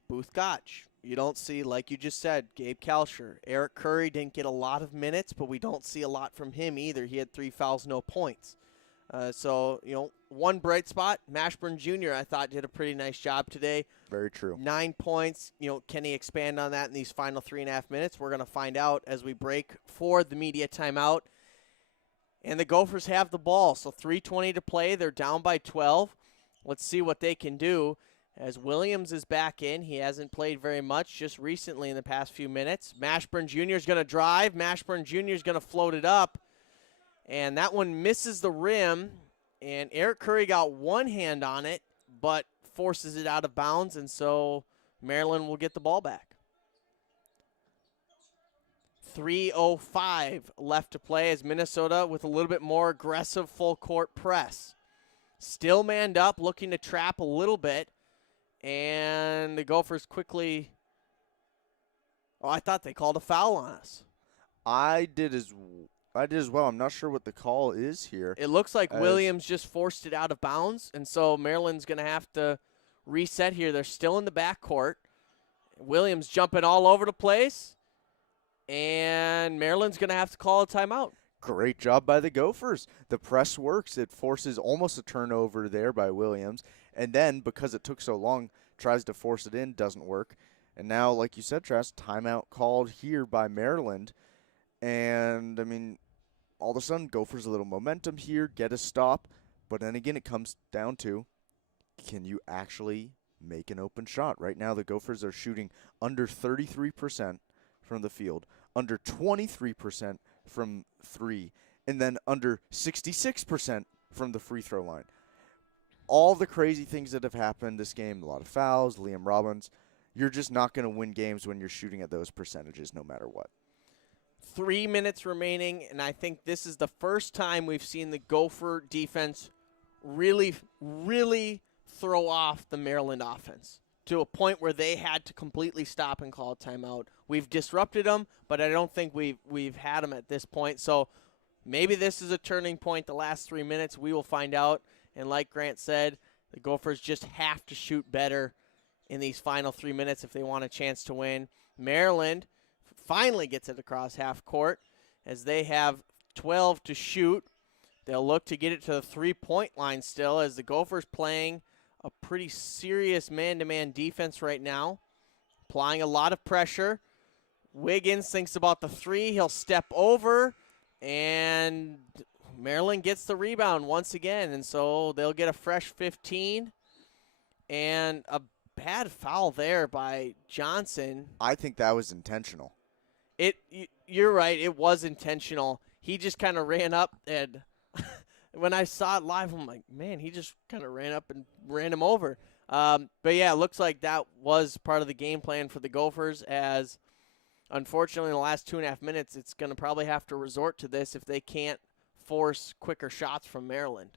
Booth Gotch. You don't see, like you just said, Gabe Kalsher. Eric Curry didn't get a lot of minutes, but we don't see a lot from him either. He had 3 fouls, no points. One bright spot, Mashburn Jr., I thought did a pretty nice job today. Very true. 9 points. Can he expand on that in these final 3.5 minutes? We're going to find out as we break for the media timeout. And the Gophers have the ball, so 3:20 to play. They're down by 12. Let's see what they can do. As Williams is back in, he hasn't played very much just recently in the past few minutes. Mashburn Jr. is going to drive. Mashburn Jr. is going to float it up. And that one misses the rim, and Eric Curry got one hand on it, but forces it out of bounds, and so Maryland will get the ball back. 3:05 left to play as Minnesota with a little bit more aggressive full court press. Still manned up, looking to trap a little bit, and the Gophers quickly, I thought they called a foul on us. I did as well. I'm not sure what the call is here. It looks like Williams just forced it out of bounds, and so Maryland's going to have to reset here. They're still in the backcourt. Williams jumping all over the place, and Maryland's going to have to call a timeout. Great job by the Gophers. The press works. It forces almost a turnover there by Williams, and then because it took so long, tries to force it in, doesn't work. And now, like you said, Trask, timeout called here by Maryland. And, all of a sudden, Gophers a little momentum here, get a stop. But then again, it comes down to, can you actually make an open shot? Right now, the Gophers are shooting under 33% from the field, under 23% from 3, and then under 66% from the free throw line. All the crazy things that have happened this game, a lot of fouls, Liam Robbins, you're just not going to win games when you're shooting at those percentages no matter what. 3 minutes remaining, and I think this is the first time we've seen the Gopher defense really, really throw off the Maryland offense to a point where they had to completely stop and call a timeout. We've disrupted them, but I don't think we've had them at this point. So maybe this is a turning point the last 3 minutes. We will find out. And like Grant said, the Gophers just have to shoot better in these final 3 minutes if they want a chance to win. Maryland finally gets it across half court as they have 12 to shoot. They'll look to get it to the three-point line still as the Gophers playing a pretty serious man-to-man defense right now, applying a lot of pressure. Wiggins thinks about the three. He'll step over, and Maryland gets the rebound once again, and so they'll get a fresh 15. And a bad foul there by Johnson. I think that was intentional. You're right. It was intentional. He just kind of ran up, and when I saw it live, I'm like, man, he just kind of ran up and ran him over. But yeah, it looks like that was part of the game plan for the Gophers. As unfortunately, in the last 2.5 minutes, it's going to probably have to resort to this if they can't force quicker shots from Maryland.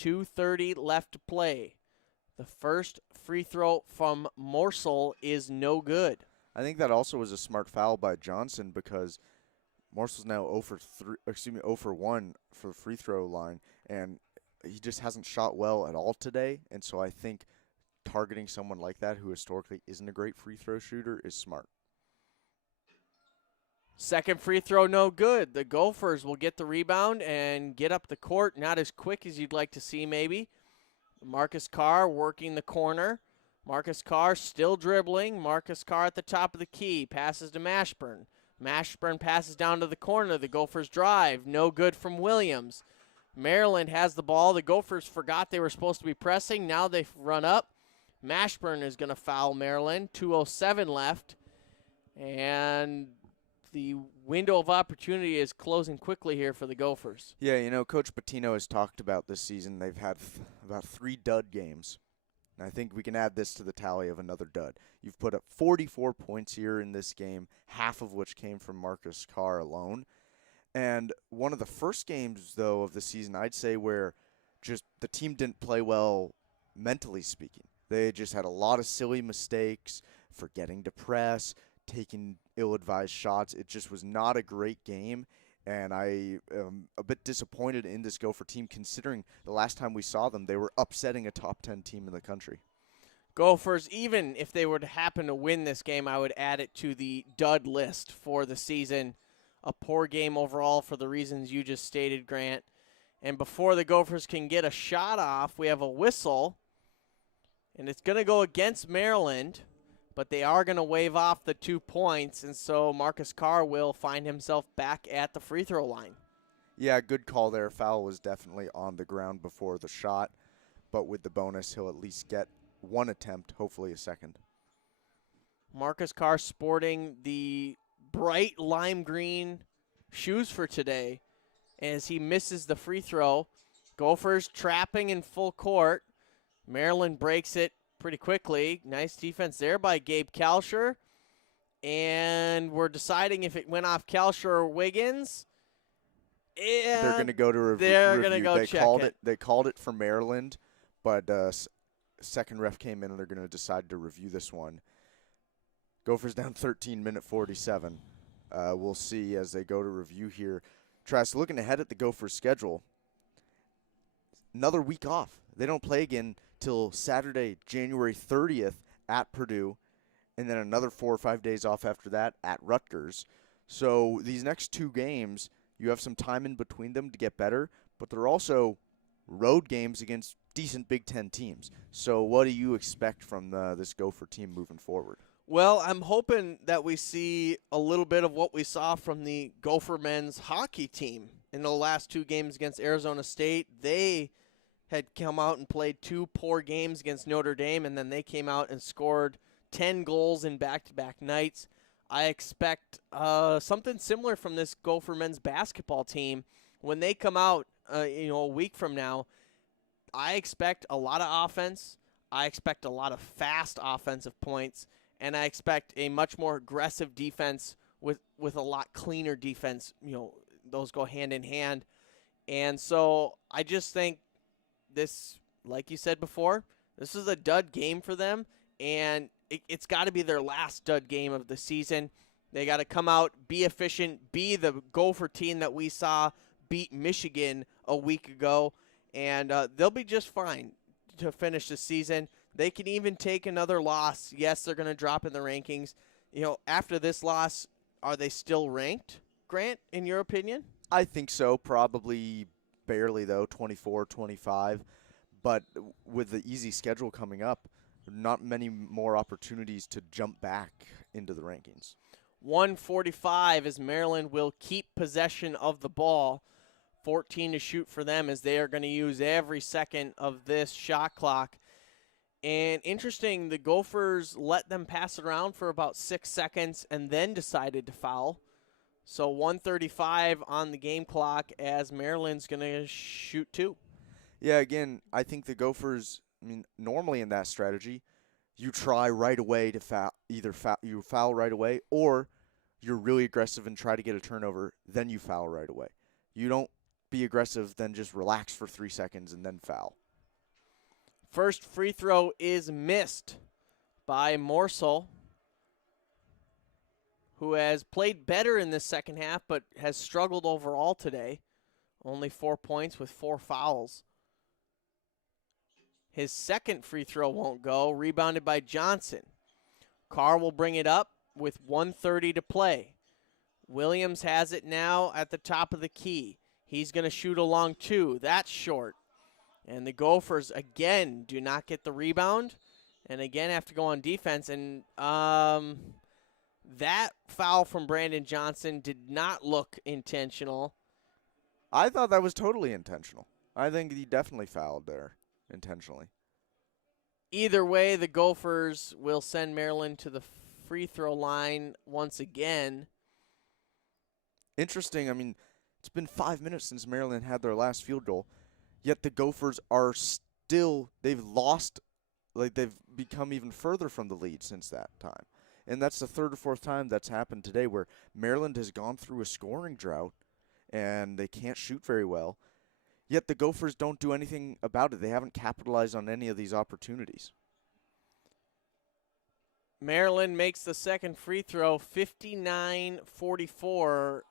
2:30 left to play. The first free throw from Morsel is no good. I think that also was a smart foul by Johnson because Morsel's now 0 for 1 for the free throw line, and he just hasn't shot well at all today. And so I think targeting someone like that who historically isn't a great free throw shooter is smart. Second free throw, no good. The Gophers will get the rebound and get up the court. Not as quick as you'd like to see, maybe. Marcus Carr working the corner. Marcus Carr still dribbling. Marcus Carr at the top of the key. Passes to Mashburn. Mashburn passes down to the corner. The Gophers drive. No good from Williams. Maryland has the ball. The Gophers forgot they were supposed to be pressing. Now they run up. Mashburn is going to foul Maryland. 2:07 left. And the window of opportunity is closing quickly here for the Gophers. Yeah, you know, Coach Patino has talked about this season. They've had about 3 dud games. And I think we can add this to the tally of another dud. You've put up 44 points here in this game, half of which came from Marcus Carr alone. And one of the first games, though, of the season, I'd say, where just the team didn't play well mentally speaking. They just had a lot of silly mistakes, forgetting to press, taking ill-advised shots. It just was not a great game, and I am a bit disappointed in this Gopher team considering the last time we saw them, they were upsetting a top 10 team in the country. Gophers, even if they were to happen to win this game, I would add it to the dud list for the season. A poor game overall for the reasons you just stated, Grant. And before the Gophers can get a shot off, we have a whistle, and it's going to go against Maryland. But they are going to wave off the 2 points, and so Marcus Carr will find himself back at the free throw line. Yeah, good call there. Foul was definitely on the ground before the shot, but with the bonus, he'll at least get one attempt, hopefully a second. Marcus Carr sporting the bright lime green shoes for today as he misses the free throw. Gophers trapping in full court. Maryland breaks it pretty quickly. Nice defense there by Gabe Kalsher. And we're deciding if it went off Kalsher or Wiggins. And they're going to go to review. They're going to go they check called it. They called it for Maryland, but second ref came in and they're going to decide to review this one. Gophers down 13, minute 47. We'll see as they go to review here. Trask, looking ahead at the Gophers' schedule, another week off. They don't play again till Saturday, January 30th at Purdue, and then another 4 or 5 days off after that at Rutgers. So these next 2 games, you have some time in between them to get better, but they're also road games against decent Big Ten teams. So what do you expect from this Gopher team moving forward? Well, I'm hoping that we see a little bit of what we saw from the Gopher men's hockey team in the last 2 games against Arizona State. They had come out and played 2 poor games against Notre Dame, and then they came out and scored 10 goals in back-to-back nights. I expect something similar from this Gopher men's basketball team. When they come out, a week from now, I expect a lot of offense. I expect a lot of fast offensive points, and I expect a much more aggressive defense with a lot cleaner defense. Those go hand in hand. And so I just think this, like you said before, this is a dud game for them, and it's got to be their last dud game of the season. They got to come out, be efficient, be the Gopher team that we saw beat Michigan a week ago, and they'll be just fine to finish the season. They can even take another loss. Yes, they're going to drop in the rankings. After this loss, are they still ranked, Grant, in your opinion? I think so, probably barely, though, 24, 25. But with the easy schedule coming up, not many more opportunities to jump back into the rankings. 145 as Maryland will keep possession of the ball. 14 to shoot for them as they are going to use every second of this shot clock. And interesting, the Gophers let them pass it around for about 6 seconds and then decided to foul. So 135 on the game clock as Maryland's going to shoot 2. Yeah, again, I think the Gophers, normally in that strategy, you try right away to foul, you foul right away, or you're really aggressive and try to get a turnover, then you foul right away. You don't be aggressive, then just relax for 3 seconds and then foul. First free throw is missed by Morsel, who has played better in this second half but has struggled overall today. Only 4 points with 4 fouls. His second free throw won't go. Rebounded by Johnson. Carr will bring it up with 1:30 to play. Williams has it now at the top of the key. He's going to shoot a long 2. That's short. And the Gophers, again, do not get the rebound. And again, have to go on defense. And that foul from Brandon Johnson did not look intentional. I thought that was totally intentional. I think he definitely fouled there intentionally. Either way, the Gophers will send Maryland to the free throw line once again. Interesting. It's been 5 minutes since Maryland had their last field goal, yet the Gophers are still, they've lost, they've become even further from the lead since that time. And that's the third or fourth time that's happened today where Maryland has gone through a scoring drought and they can't shoot very well. Yet the Gophers don't do anything about it. They haven't capitalized on any of these opportunities. Maryland makes the second free throw, 59-44,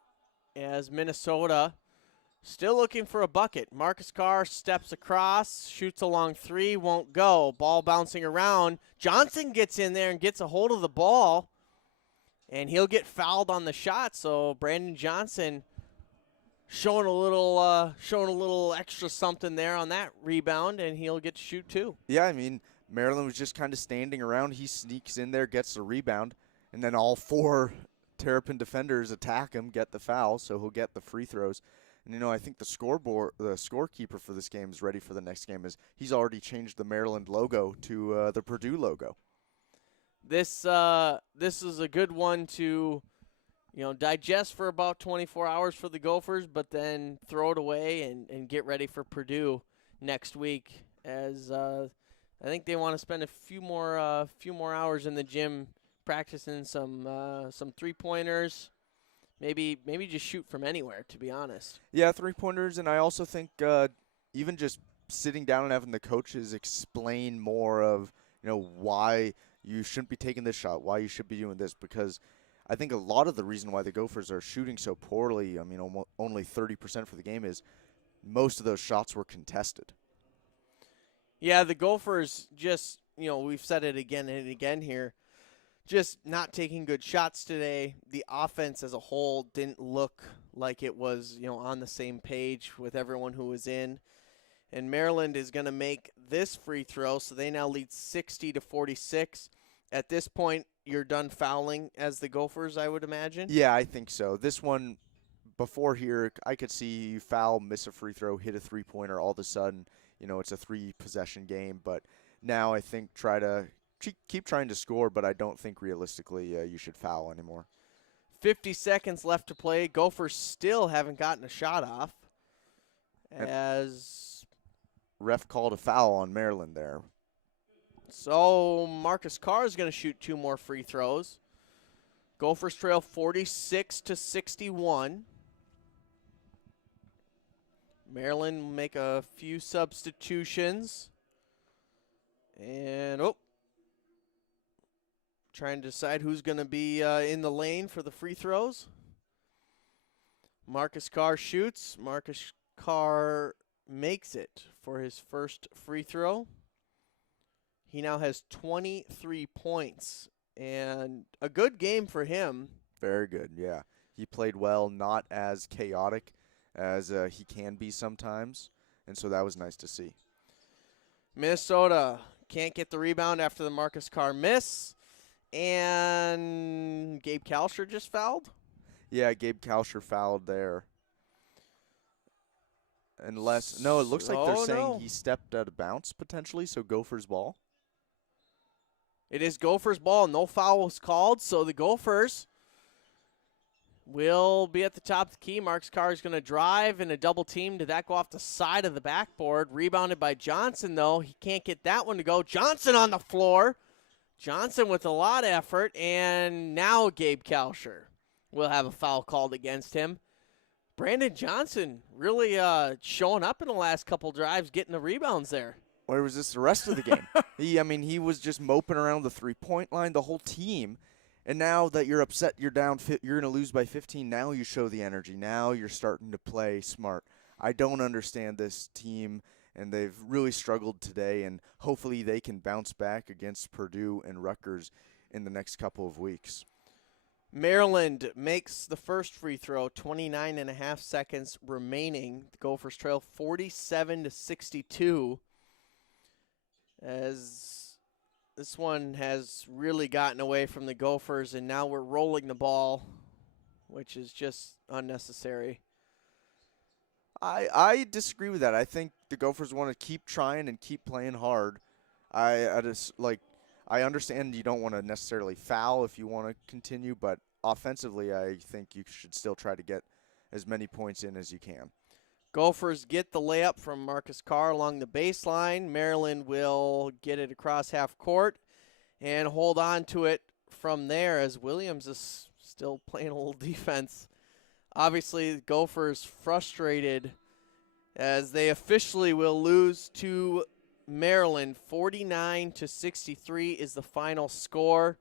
as Minnesota still looking for a bucket. Marcus Carr steps across, shoots a long 3, won't go. Ball bouncing around. Johnson gets in there and gets a hold of the ball, and he'll get fouled on the shot. So Brandon Johnson showing a little extra something there on that rebound, and he'll get to shoot 2. Yeah, Maryland was just kind of standing around. He sneaks in there, gets the rebound, and then all 4 Terrapin defenders attack him, get the foul, so he'll get the free throws. And, I think the scorekeeper for this game is ready for the next game. He's already changed the Maryland logo to the Purdue logo. This is a good one to digest for about 24 hours for the Gophers, but then throw it away and get ready for Purdue next week, as I think they want to spend a few more hours in the gym practicing some 3-pointers. Maybe just shoot from anywhere, to be honest. Yeah, 3-pointers, and I also think even just sitting down and having the coaches explain more of why you shouldn't be taking this shot, why you should be doing this, because I think a lot of the reason why the Gophers are shooting so poorly, only 30% for the game, is most of those shots were contested. Yeah, the Gophers just, we've said it again and again here, just not taking good shots today. The offense as a whole didn't look like it was, on the same page with everyone who was in. And Maryland is going to make this free throw, so they now lead 60-46. At this point, you're done fouling as the Gophers, I would imagine? Yeah, I think so. This one, before here, I could see you foul, miss a free throw, hit a 3-pointer, all of a sudden, it's a 3-possession game. But now I think try to keep trying to score, but I don't think realistically you should foul anymore. 50 seconds left to play. Gophers still haven't gotten a shot off. As ref called a foul on Maryland there. So Marcus Carr is going to shoot 2 more free throws. Gophers trail 46-61. Maryland will make a few substitutions. And, trying to decide who's going to be in the lane for the free throws. Marcus Carr shoots. Marcus Carr makes it for his first free throw. He now has 23 points, and a good game for him. Very good, yeah. He played well, not as chaotic as he can be sometimes, and so that was nice to see. Minnesota can't get the rebound after the Marcus Carr miss, and Gabe Kalsher just fouled? Yeah, Gabe Kalsher fouled there. Unless, no, it looks like they're saying he stepped out of bounds potentially, so Gophers ball. It is Gophers ball. No foul was called, so the Gophers will be at the top of the key. Marcus Carr is going to drive in a double team. Did that go off the side of the backboard? Rebounded by Johnson, though. He can't get that one to go. Johnson on the floor. Johnson with a lot of effort, and now Gabe Kalsher will have a foul called against him. Brandon Johnson really showing up in the last couple drives, getting the rebounds there. Where was this the rest of the game? He was just moping around the three-point line, the whole team. And now that you're upset, you're down, you're going to lose by 15. Now you show the energy. Now you're starting to play smart. I don't understand this team, and they've really struggled today. And hopefully they can bounce back against Purdue and Rutgers in the next couple of weeks. Maryland makes the first free throw, 29.5 seconds remaining. The Gophers trail 47-62. As this one has really gotten away from the Gophers, and now we're rolling the ball, which is just unnecessary. I disagree with that. I think the Gophers want to keep trying and keep playing hard. I understand you don't want to necessarily foul if you want to continue, but offensively I think you should still try to get as many points in as you can. Gophers get the layup from Marcus Carr along the baseline. Maryland will get it across half court and hold on to it from there as Williams is still playing a little defense. Obviously, the Gophers frustrated as they officially will lose to Maryland. 49-63 is the final score.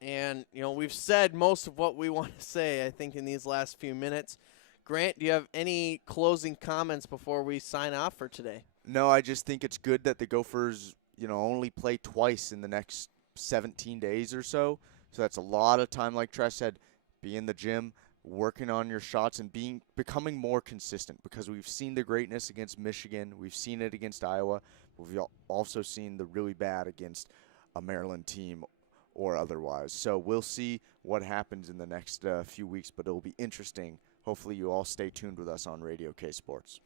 And, we've said most of what we want to say, I think, in these last few minutes. Grant, do you have any closing comments before we sign off for today? No, I just think it's good that the Gophers, only play twice in the next 17 days or so. So that's a lot of time, like Tresh said, be in the gym, working on your shots, and becoming more consistent, because we've seen the greatness against Michigan. We've seen it against Iowa. But we've also seen the really bad against a Maryland team or otherwise. So we'll see what happens in the next few weeks, but it'll be interesting. Hopefully you all stay tuned with us on Radio K Sports.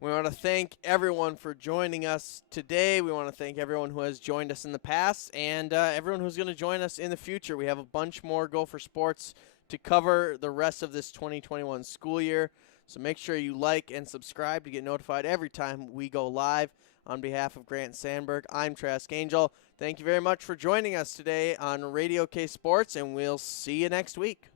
We want to thank everyone for joining us today. We want to thank everyone who has joined us in the past and everyone who's going to join us in the future. We have a bunch more Gopher Sports to cover the rest of this 2021 school year. So make sure you like and subscribe to get notified every time we go live. On behalf of Grant Sandberg, I'm Trask Angel. Thank you very much for joining us today on Radio K Sports, and we'll see you next week.